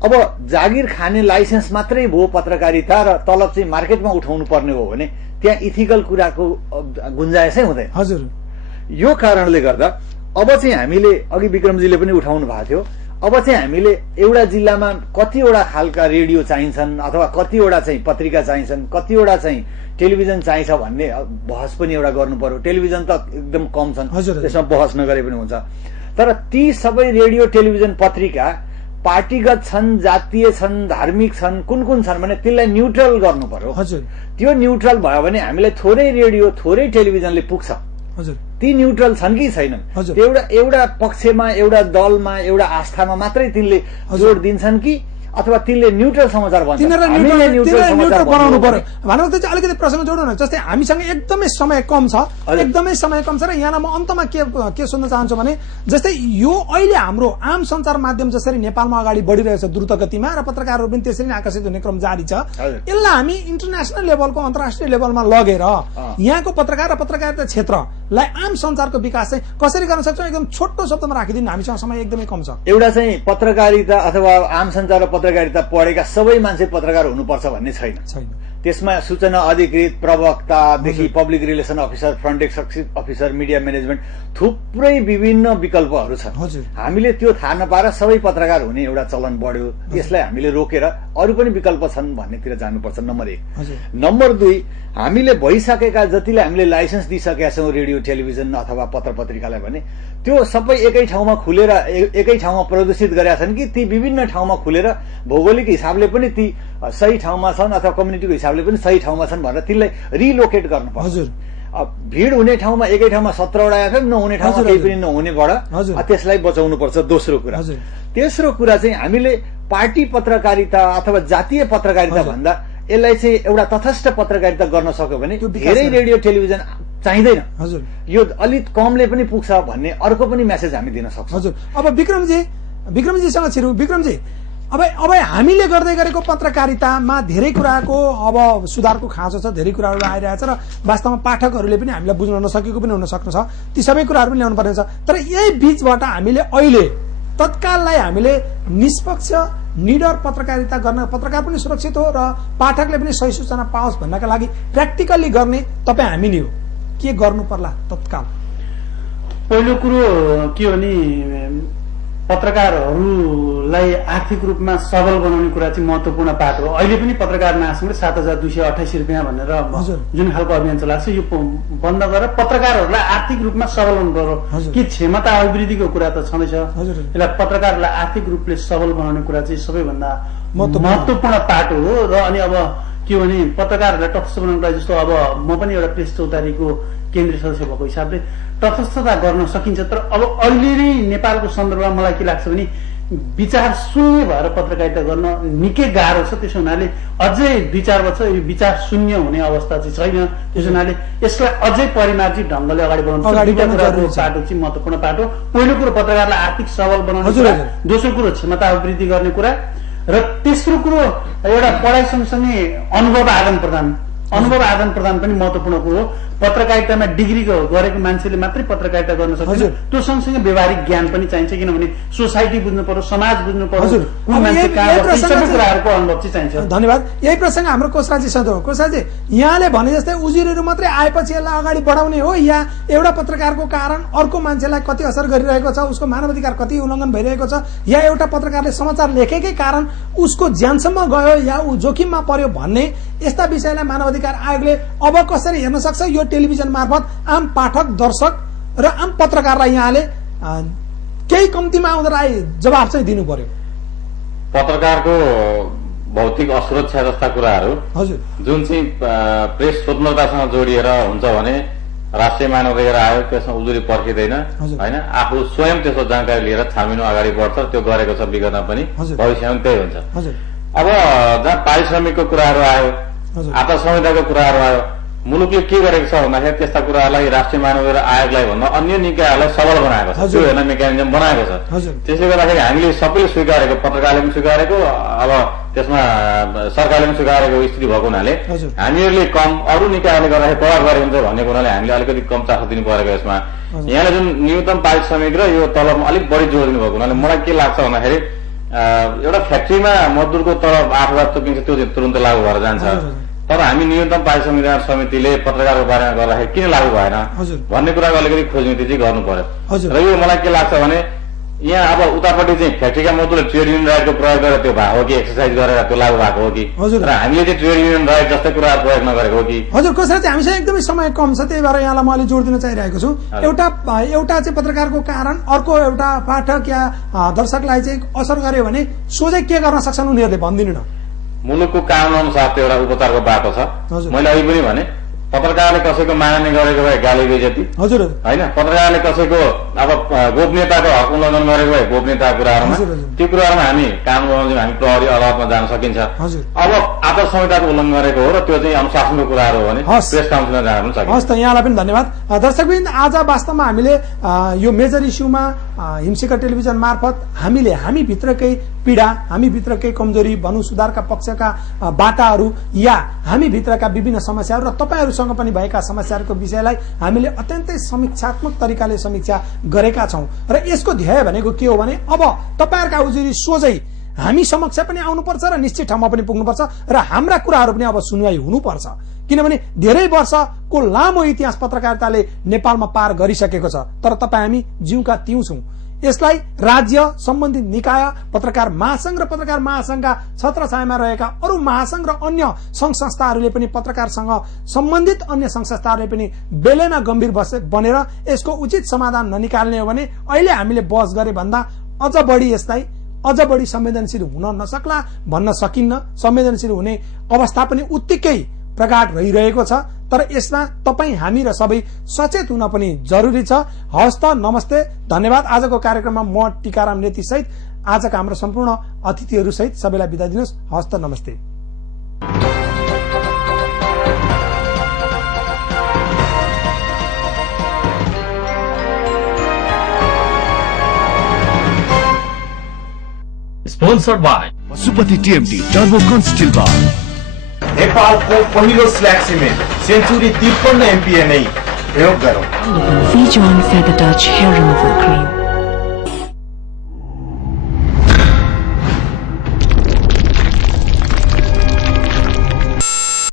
अब जागिर खाने लाइसेन्स मात्रै भयो पत्रकारिता र तलब चाहिँ मार्केटमा उठाउनु पर्ने हो भने त्यहाँ इथिकल कुराको गुन्जायसै हुँदैन। हजुर, यो कारणले गर्दा अब चाहिँ हामीले अघि विक्रमजीले पनि उठाउनु भएको थियो, अब चाहिँ हामीले एउटा जिल्लामा कतिवटा खालका रेडियो चाहिन्छन् अथवा कतिवटा चाहिँ पत्रिका चाहिन्छन्, कतिवटा चाहिँ टेलिभिजन चाहिन्छ भन्ने बहस पनि एउटा गर्नु पर्यो। टेलिभिजन त एकदम कम छन्, त्यसमा बहस नगरे पनि हुन्छ। तर ती सबै रेडियो टेलिभिजन पत्रिका पार्टीगत छन्, जातीय छन्, धार्मिक छन्, कुन कुन छन् भने त्यसलाई न्युट्रल गर्नु पर्यो। त्यो न्युट्रल भयो भने हामीलाई थोरै रेडियो थोरै टेलिभिजनले पुग्छ। ती न्युट्रल छन् कि छैनन्, एउटा पक्षमा, एउटा दलमा, एउटा आस्थामा मात्रै तिनले जोड दिन्छन् कि अथवा तिनले न्युट्रल समाचार भन्छ? न्युट्रल बनाउनु पर्यो। भानुभक्त चाहिँ अलिकति प्रश्न जोड्नु न। जस्तै हामीसँग एकदमै समय कम छ, र यहाँ म अन्तमा के सोध्न चाहन्छु भने जस्तै यो अहिले हाम्रो आम सञ्चार माध्यम जसरी नेपालमा अगाडि बढिरहेछ द्रुत गतिमा र पत्रकारहरू पनि त्यसरी नै आकर्षित हुने क्रम जारी छ, यसलाई हामी इन्टरनेसनल लेभलको अन्तर्राष्ट्रिय लेभलमा लगेर यहाँको पत्रकार र पत्रकारिता क्षेत्रलाई आम सञ्चारको विकास चाहिँ कसरी गर्न सक्छौँ? एकदम छोटो शब्दमा राखिदिनु, हामीसँग समय एकदमै कम छ। एउटा चाहिँ पत्रकारिता अथवा आम सञ्चार र पत्रकारिता पढेका सबै मान्छे पत्रकार हुनुपर्छ भन्ने छैन। त्यसमा सूचना अधिकृत, प्रवक्तादेखि public relation officer, front desk officer, media management, थुप्रै विभिन्न विकल्पहरू छन्। हामीले त्यो थाहा नपाएर सबै पत्रकार हुने एउटा चलन बढ्यो। यसलाई हामीले रोकेर अरू पनि विकल्प छन् भन्नेतिर जानुपर्छ, नम्बर 1। नम्बर 2, हामीले भइसकेका जतिले हामीले लाइसेन्स दिइसकेका छौँ रेडियो टेलिभिजन अथवा पत्र पत्रिकालाई भने त्यो सबै एकै ठाउँमा खुलेर एकै ठाउँमा प्रदर्शित गरेका छन् कि ती विभिन्न ठाउँमा खुलेर भौगोलिक हिसाबले पनि ती सही ठाउँमा छन् अथवा कम्युनिटीको हिसाबले पनि सही ठाउँमा छन् भनेर तिनलाई रिलोकेट गर्नुपर्छ। भिड हुने ठाउँमा एकै ठाउँमा 17 वटा एफएम, नहुने ठाउँमा केही पनि नहुनेबाट त्यसलाई बचाउनु पर्छ। दोस्रो कुरा। तेस्रो कुरा चाहिँ हामीले पार्टी पत्रकारिता अथवा जातीय पत्रकारिता भन्दा यसलाई चाहिँ एउटा तटस्थ पत्रकारिता गर्न सक्यो भने धेरै रेडियो टेलिभिजन चाहिँदैन। यो अलिक कमले पनि पुग्छ भन्ने अर्को पनि मेसेज हामी दिन सक्छौँ। हजुर, अब विक्रमजीसँग छिरौँ। विक्रमजी, अब हामीले गर्दै गरेको पत्रकारितामा धेरै कुराको अब सुधारको खाँचो छ, धेरै कुराहरू आइरहेछ र वास्तवमा पाठकहरूले पनि हामीलाई बुझ्न नसकेको पनि हुन सक्छ। ती सबै कुराहरू पनि ल्याउनु पर्ने छ। तर यही बीचबाट हामीले अहिले तत्काललाई हामीले निष्पक्ष निडर पत्रकारिता गर्न, पत्रकार पनि सुरक्षित हो र पाठकले पनि सही सूचना पाओस् भन्नका लागि प्र्याक्टिकल्ली गर्ने तपाईँ हामी नै हो। के गर्नु पर्ला तत्काल? पहिलो कुरो के हो नि, पत्रकारहरूलाई आर्थिक रूपमा सबल बनाउने कुरा चाहिँ महत्वपूर्ण पाठ हो। अहिले पनि पत्रकार महासंघले 7,228 रुपियाँ भनेर जुन खालको अभियान चलाएको छ यो बन्द गरेर पत्रकारहरूलाई आर्थिक रूपमा सबल बनाउनु पर्यो। कि क्षमता अभिवृद्धिको कुरा त छँदैछ, यसलाई पत्रकारहरूलाई आर्थिक रूपले सबल बनाउने कुरा चाहिँ सबैभन्दा महत्वपूर्ण पाठ हो। र अनि अब के हो भने पत्रकारहरूलाई तटस्थ बनाउनुको लागि जस्तो अब म पनि एउटा प्रेस चौतारीको केन्द्रीय सदस्य भएको हिसाबले तटस्थता गर्न सकिन्छ। तर अब अहिले नै नेपालको सन्दर्भमा मलाई के लाग्छ भने विचार शून्य भएर पत्रकारिता गर्न निकै गाह्रो छ। त्यसो हुनाले अझै 2-4 वर्ष यो विचार शून्य हुने अवस्था चाहिँ छैन। त्यसो हुनाले यसलाई अझै परिमार्जित ढङ्गले अगाडि बढाउनु पाटो चाहिँ महत्वपूर्ण पाटो। पहिलो कुरो पत्रकारलाई आर्थिक सबल बनाउने कुरा, दोस्रो कुरो क्षमता अभिवृद्धि गर्ने कुरा, र तेस्रो कुरो एउटा पढाइ सँगसँगै अनुभव आदान प्रदान पनि महत्वपूर्ण कुरो हो। पत्रकारितामा डिग्री गरेको मान्छेले मात्रै पत्रकारिता गर्न सक्छ। त्यो सँगसँगै व्यवहारिक ज्ञान पनि चाहिन्छ, किनभने सोसाइटी बुझ्नु पर्यो, समाज बुझ्नु पर्यो, कुन मान्छे कहाँ गर्छ, सबै कुराहरूको अनुभव चाहिँ चाहिन्छ। धन्यवाद। यही प्रसङ्ग हाम्रो कोषराजीसँग हो। कोषराजी, यहाँले भने जस्तै उजुरीहरू मात्रै आएपछि यसलाई अगाडि बढाउने हो या एउटा पत्रकारको कारण अर्को मान्छेलाई कति असर गरिरहेको छ, उसको मानवाधिकार कति उल्लङ्घन भइरहेको छ, या एउटा पत्रकारले समाचार लेखेकै कारण उसको ज्यानसम्म गयो या ऊ जोखिममा पर्यो भन्ने यस्ता विषयलाई मानवाधिकार आयोगले अब कसरी हेर्न सक्छ? यो टेलिभिजन मार्फत आम पाठक, दर्शक र आम पत्रकारलाई यहाँले केही कम्तीमा आउँदालाई जवाब चाहिँ दिनु पर्यो। पत्रकारको भौतिक असुरक्षा जस्ता कुराहरू जुन चाहिँ प्रेस स्वतन्त्रतासँग जोडिएर हुन्छ भने राष्ट्रिय मानवाधिकार आयोग त्यसमा उजुरी पर्खिँदैन होइन, आफू स्वयं त्यसको जानकारी लिएर छामिनु अगाडि बढ्छ। त्यो गरेको छ विगतमा पनि, भविष्यमा पनि त्यही हुन्छ। अब जहाँ पारिश्रमिकको कुराहरू आयो, आचार संहिताको कुराहरू आयो, मुलुकले के गरेको छ भन्दाखेरि त्यस्ता कुराहरूलाई राष्ट्रिय मानवाधिकार आयोगलाई भन्दा अन्य निकायहरूलाई सबल बनाएको छ, त्यो हेर्न मेकानिजम बनाएको छ। त्यसले गर्दाखेरि हामीले सबैले स्वीकारेको, पत्रकारले पनि स्वीकारेको, अब त्यसमा सरकारले पनि स्वीकारेको स्थिति भएको हुनाले हामीहरूले कम अरू निकायले गर्दाखेरि प्रभाव गरेको हुन्छ भन्ने कुराले हामीले अलिकति कम चासो दिनु परेको। यसमा यहाँले जुन न्यूनतम पारिश्रमिक र यो तलबमा अलिक बढी जोड दिनुभएको हुनाले मलाई के लाग्छ भन्दाखेरि एउटा फ्याक्ट्रीमा मजदुरको तलब 8,000 तोकिन्छ, त्यो तुरन्त लागू भएर जान्छ। तर हामी न्यूनतम पारिश्रमिक समितिले पत्रकारको बारेमा गर्दाखेरि किन लागू भएन भन्ने कुराको अलिकति खोजनीति चाहिँ गर्नु पर्यो। र यो मलाई के लाग्छ भने यहाँ अब उतापट्टि चाहिँ फ्याक्ट्रीका मजदुरले ट्रेड युनियन राइटको प्रयोग गरेर त्यो भएको हो कि एक्सर्साइज गरेर त्यो लागू भएको हो कि, र हामीले चाहिँ ट्रेड युनियन राइट जस्तै कुराहरू प्रयोग नगरेको हो कि? हजुर कोषराज, हामीसँग एकदमै समय कम छ, त्यही भएर यहाँलाई म अलि जोड दिन चाहिरहेको छु। एउटा चाहिँ पत्रकारको कारण अर्को एउटा पाठक या दर्शकलाई चाहिँ असर गर्यो भने सोझै के गर्न सक्छन् उनीहरूले भनिदिनु न। मुलुकको कानून अनुसार त्यो एउटा उपचारको बाटो छ। मैले अघि पनि भने पत्रकारले कसैको माननीय गरेको भए गाली बेइज्जती हजुर होइन, पत्रकारले कसैको अब गोपनीयताको हक उल्लङ्घन गरेको भए गोपनीयताको कुराहरूमा त्यो कुराहरूमा हामी कानून बनाउँछौँ, हामी प्रहरी अदालतमा जान सकिन्छ। अब आचार संहिताको उल्लङ्घन गरेको हो र त्यो चाहिँ अनुशासनको कुराहरू हो भने प्रेस काउन्सिलमा जान पनि सकिन्छ। हस् त, यहाँलाई पनि धन्यवाद। दर्शकवृन्द, आज वास्तवमा हामीले यो मेजर इस्युमा हिमशिखर टेलिभिजन मार्फत हामी भित्रकै पीडा, हामी भित्रकै कमजोरी, भनौँ सुधारका पक्षका बाटाहरू या हामी भित्रका विभिन्न समस्याहरू र तपाईहरूसँग पनि भएका समस्याहरूको विषयलाई हामीले अत्यन्तै समीक्षात्मक तरिकाले समीक्षा गरेका छौं। र यसको ध्येय भनेको के हो भने अब तपाईहरुका उजुरी सोझै हामी समक्ष पनि आउनुपर्छ र निश्चित ठाउँमा पनि पुग्नुपर्छ र हाम्रा कुराहरू पनि अब सुनवाई हुनुपर्छ। किनभने धेरै वर्षको लामो इतिहास पत्रकारिताले नेपालमा पार गरिसकेको छ, तर तपाईँ हामी जिउका तिउँ छौं। यसलाई राज्य, सम्बन्धित निकाय, पत्रकार महासंघ र पत्रकार महासंघका छत्रछायामा रहेका अरू महासंघ र अन्य संघ संस्थाहरूले पनि पत्रकारसँग सम्बन्धित अन्य संघ संस्थाहरूले पनि बेलैमा गम्भीर बनेर यसको उचित समाधान ननिकाल्ने हो भने अहिले हामीले बहस गरे भन्दा अझ बढी यसलाई अझ बढी संवेदनशील हुन नसक्ला भन्न सकिन्न। संवेदनशील हुने अवस्था पनि उत्तिकै प्रगाढ भइरहेको छ, तर यसमा तपाईँ हामी र सबै सचेत हुन पनि जरुरी छ। हवस् त, नमस्ते, धन्यवाद। आजको कार्यक्रममा म टीकाराम नेती सहित आजका हाम्रो सम्पूर्ण अतिथिहरू सहित सबैलाई बिदा दिनुहोस्। हवस् त, नमस्ते। Sponsored by Pashupati TMT Turbocon Steel Bar. नेपालको पहिलो स्ल्याग सिमेन्ट सेन्चुरी 53 MPa नै प्रयोग गरौँ। Feed on Feather Touch Hair Removal Cream.